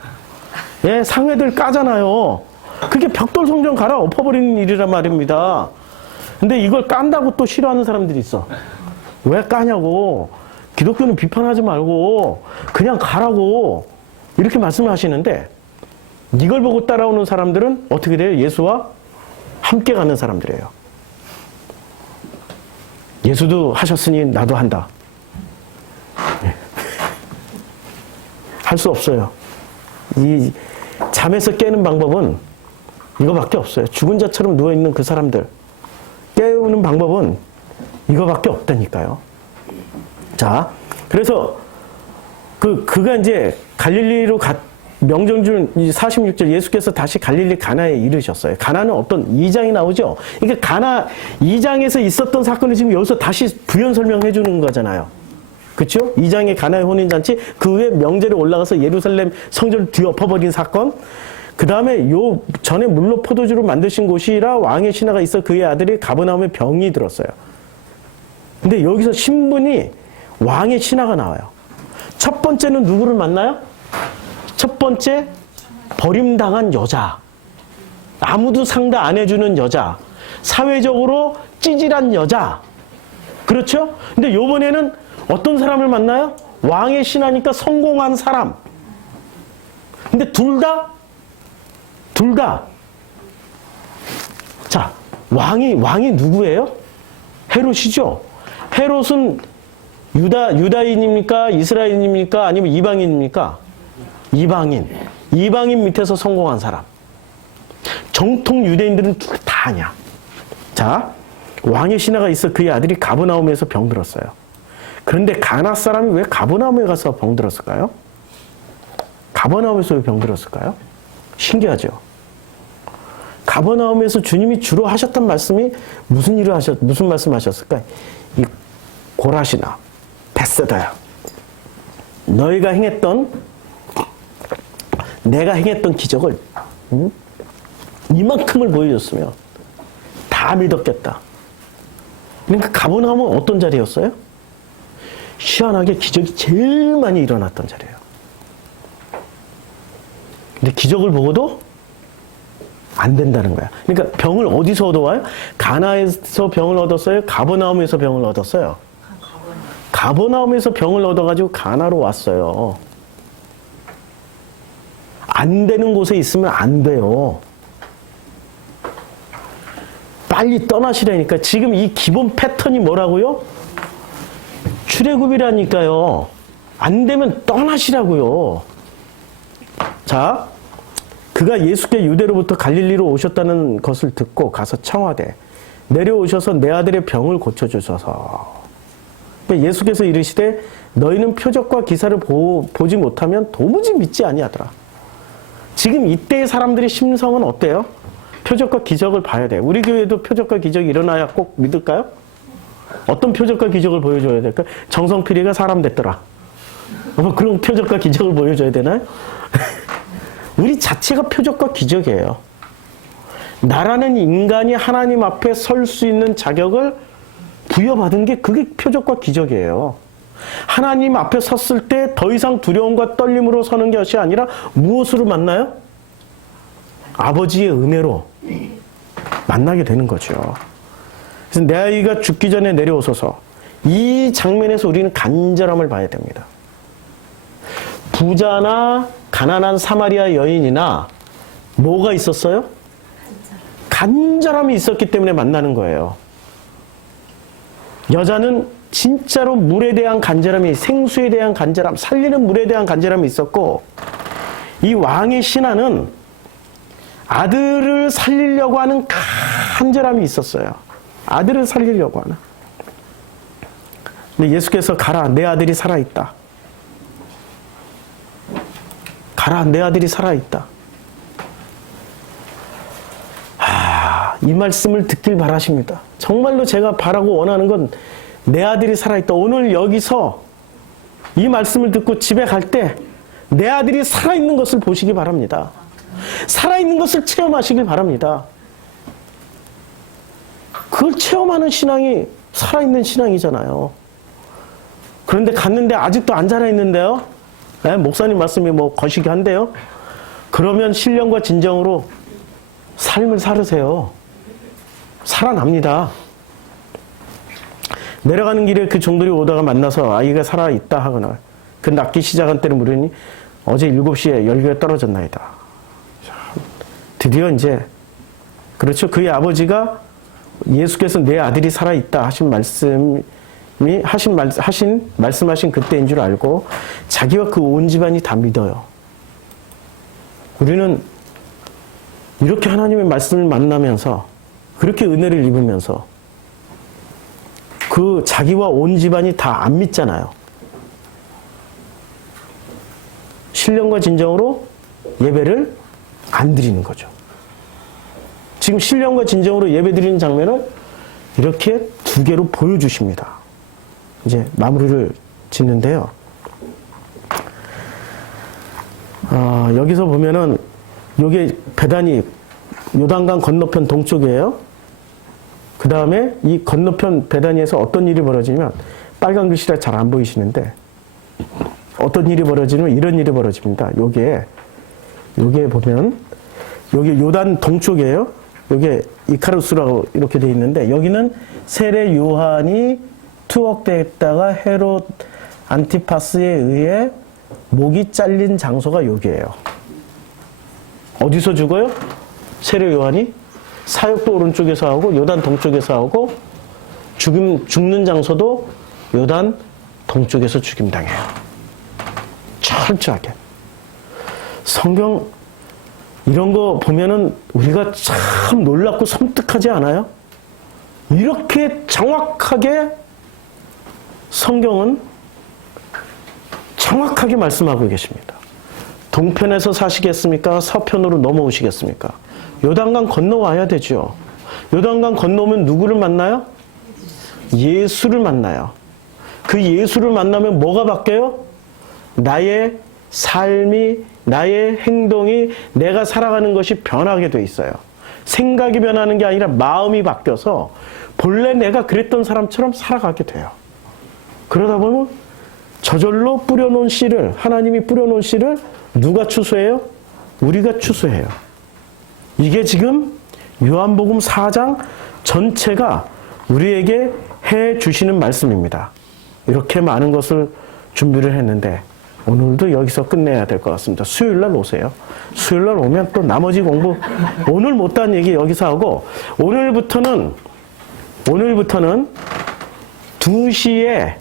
예, 상회들 까잖아요. 그게 벽돌 성전 갈아 엎어버리는 일이란 말입니다. 근데 이걸 깐다고 또 싫어하는 사람들이 있어. 왜 까냐고. 기독교는 비판하지 말고 그냥 가라고 이렇게 말씀을 하시는데 이걸 보고 따라오는 사람들은 어떻게 돼요? 예수와 함께 가는 사람들이에요. 예수도 하셨으니 나도 한다. 할 수 없어요. 이 잠에서 깨는 방법은 이거밖에 없어요. 죽은 자처럼 누워있는 그 사람들 깨우는 방법은 이거밖에 없다니까요. 자, 그래서 그가 이제 갈릴리로 명절줄 46절 예수께서 다시 갈릴리 가나에 이르셨어요. 가나는 어떤 2장이 나오죠. 그러니까 가나 2장에서 있었던 사건을 지금 여기서 다시 부연 설명해 주는 거잖아요. 그렇죠? 2장의 가나의 혼인잔치, 그 후에 명절에 올라가서 예루살렘 성전을 뒤엎어버린 사건, 그 다음에 요 전에 물로 포도주를 만드신 곳이라 왕의 신하가 있어 그의 아들이 가버나움에 병이 들었어요. 근데 여기서 신분이 왕의 신하가 나와요. 첫 번째는 누구를 만나요? 첫 번째, 버림당한 여자. 아무도 상대 안 해주는 여자. 사회적으로 찌질한 여자. 그렇죠? 근데 요번에는 어떤 사람을 만나요? 왕의 신하니까 성공한 사람. 근데 둘 다. 자, 왕이 누구예요? 헤롯이죠? 헤롯은 유다인입니까? 이스라엘인입니까? 아니면 이방인입니까? 이방인 밑에서 성공한 사람. 정통 유대인들은 다 아냐. 자, 왕의 신하가 있어 그의 아들이 가버나움에서 병들었어요. 그런데 가나 사람이 왜 가버나움에 가서 병들었을까요? 가버나움에서 왜 병들었을까요? 신기하죠. 가버나움에서 주님이 주로 하셨던 말씀이 무슨 말씀하셨을까? 이 고라시나 베세다야. 내가 행했던 기적을 이만큼을 보여줬으면 다 믿었겠다. 그러니까 가버나움은 어떤 자리였어요? 희한하게 기적이 제일 많이 일어났던 자리예요. 근데 기적을 보고도 안 된다는 거야. 그러니까 병을 어디서 얻어와요? 가나에서 병을 얻었어요? 가버나움에서 병을 얻었어요? 가버나움에서 병을 얻어가지고 가나로 왔어요. 안 되는 곳에 있으면 안 돼요. 빨리 떠나시라니까. 지금 이 기본 패턴이 뭐라고요? 출애굽이라니까요. 안 되면 떠나시라고요. 자, 그가 예수께 유대로부터 갈릴리로 오셨다는 것을 듣고 가서 청하되 내려오셔서 내 아들의 병을 고쳐주소서. 예수께서 이르시되 너희는 표적과 기사를 보지 못하면 도무지 믿지 아니하더라. 지금 이때의 사람들의 심성은 어때요? 표적과 기적을 봐야 돼요. 우리 교회도 표적과 기적이 일어나야 꼭 믿을까요? 어떤 표적과 기적을 보여줘야 될까요? 정성필이가 사람 됐더라. 그런 표적과 기적을 보여줘야 되나요? 우리 자체가 표적과 기적이에요. 나라는 인간이 하나님 앞에 설 수 있는 자격을 부여받은 게 그게 표적과 기적이에요. 하나님 앞에 섰을 때 더 이상 두려움과 떨림으로 서는 것이 아니라 무엇으로 만나요? 아버지의 은혜로 만나게 되는 거죠. 그래서 내 아이가 죽기 전에 내려오소서. 이 장면에서 우리는 간절함을 봐야 됩니다. 부자나 가난한 사마리아 여인이나 뭐가 있었어요? 간절함이 있었기 때문에 만나는 거예요. 여자는 진짜로 물에 대한 간절함이, 생수에 대한 간절함, 살리는 물에 대한 간절함이 있었고, 이 왕의 신하는 아들을 살리려고 하는 간절함이 있었어요. 아들을 살리려고 하는. 근데 예수께서 가라, 내 아들이 살아있다. 가라, 내 아들이 살아있다. 이 말씀을 듣길 바라십니다. 정말로 제가 바라고 원하는 건 내 아들이 살아있다. 오늘 여기서 이 말씀을 듣고 집에 갈 때 내 아들이 살아있는 것을 보시기 바랍니다. 살아있는 것을 체험하시길 바랍니다. 그걸 체험하는 신앙이 살아있는 신앙이잖아요. 그런데 갔는데 아직도 안 살아있는데요? 네? 목사님 말씀이 뭐 거시기 한데요? 그러면 신령과 진정으로 삶을 살으세요. 살아납니다. 내려가는 길에 그 종들이 오다가 만나서 아이가 살아있다 하거나 그 낫기 시작한 때를 물으니 어제 7시에 열기가 떨어졌나이다. 드디어 이제 그렇죠. 그의 아버지가 예수께서 내 아들이 살아있다 하신 말씀하신 그때인 줄 알고 자기와 그 온 집안이 다 믿어요. 우리는 이렇게 하나님의 말씀을 만나면서 그렇게 은혜를 입으면서 그 자기와 온 집안이 다 안 믿잖아요. 신령과 진정으로 예배를 안 드리는 거죠. 지금 신령과 진정으로 예배 드리는 장면을 이렇게 2개로 보여주십니다. 이제 마무리를 짓는데요. 여기서 보면은 요게 베다니 요단강 건너편 동쪽이에요. 그 다음에 이 건너편 베다니에서 어떤 일이 벌어지면 빨간 글씨라 잘 안 보이시는데 어떤 일이 벌어지면 이런 일이 벌어집니다. 요게 보면 여기 요단 동쪽이에요. 요게 이카루스라고 이렇게 돼 있는데 여기는 세례 요한이 투옥됐다가 헤롯 안티파스에 의해 목이 잘린 장소가 여기예요. 어디서 죽어요? 세례 요한이 사역도 오른쪽에서 하고 요단 동쪽에서 하고 죽는 장소도 요단 동쪽에서 죽임당해요. 철저하게. 성경 이런 거 보면은 우리가 참 놀랍고 섬뜩하지 않아요? 이렇게 정확하게 성경은 정확하게 말씀하고 계십니다. 동편에서 사시겠습니까? 서편으로 넘어오시겠습니까? 요단강 건너와야 되죠. 요단강 건너오면 누구를 만나요? 예수를 만나요. 그 예수를 만나면 뭐가 바뀌어요? 나의 삶이, 나의 행동이, 내가 살아가는 것이 변하게 돼 있어요. 생각이 변하는 게 아니라 마음이 바뀌어서 본래 내가 그랬던 사람처럼 살아가게 돼요. 그러다 보면 저절로 뿌려놓은 씨를, 하나님이 뿌려놓은 씨를 누가 추수해요? 우리가 추수해요. 이게 지금 요한복음 4장 전체가 우리에게 해 주시는 말씀입니다. 이렇게 많은 것을 준비를 했는데 오늘도 여기서 끝내야 될 것 같습니다. 수요일 날 오세요. 수요일 날 오면 또 나머지 공부 오늘 못한 얘기 여기서 하고 오늘부터는 2시에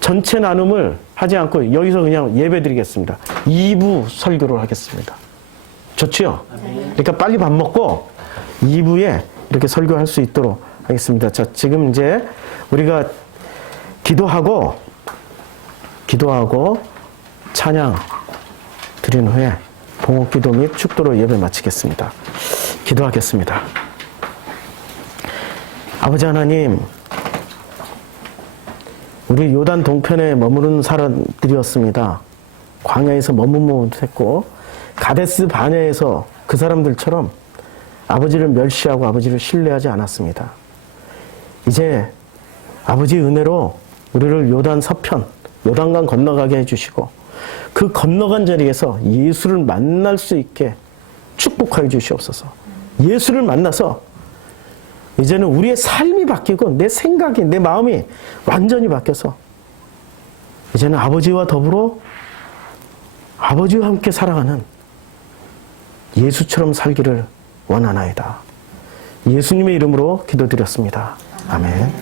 전체 나눔을 하지 않고 여기서 그냥 예배 드리겠습니다. 2부 설교를 하겠습니다. 좋지요? 그러니까 빨리 밥 먹고 2부에 이렇게 설교할 수 있도록 하겠습니다. 자, 지금 이제 우리가 기도하고 찬양 드린 후에 봉헌기도 및 축도로 예배 마치겠습니다. 기도하겠습니다. 아버지 하나님, 우리 요단 동편에 머무른 사람들이었습니다. 광야에서 머무르고 했고 가데스 바네에서 그 사람들처럼 아버지를 멸시하고 아버지를 신뢰하지 않았습니다. 이제 아버지의 은혜로 우리를 요단 서편, 요단강 건너가게 해주시고 그 건너간 자리에서 예수를 만날 수 있게 축복하여 주시옵소서. 예수를 만나서 이제는 우리의 삶이 바뀌고 내 생각이, 내 마음이 완전히 바뀌어서 이제는 아버지와 더불어 아버지와 함께 살아가는 예수처럼 살기를 원하나이다. 예수님의 이름으로 기도드렸습니다. 아멘.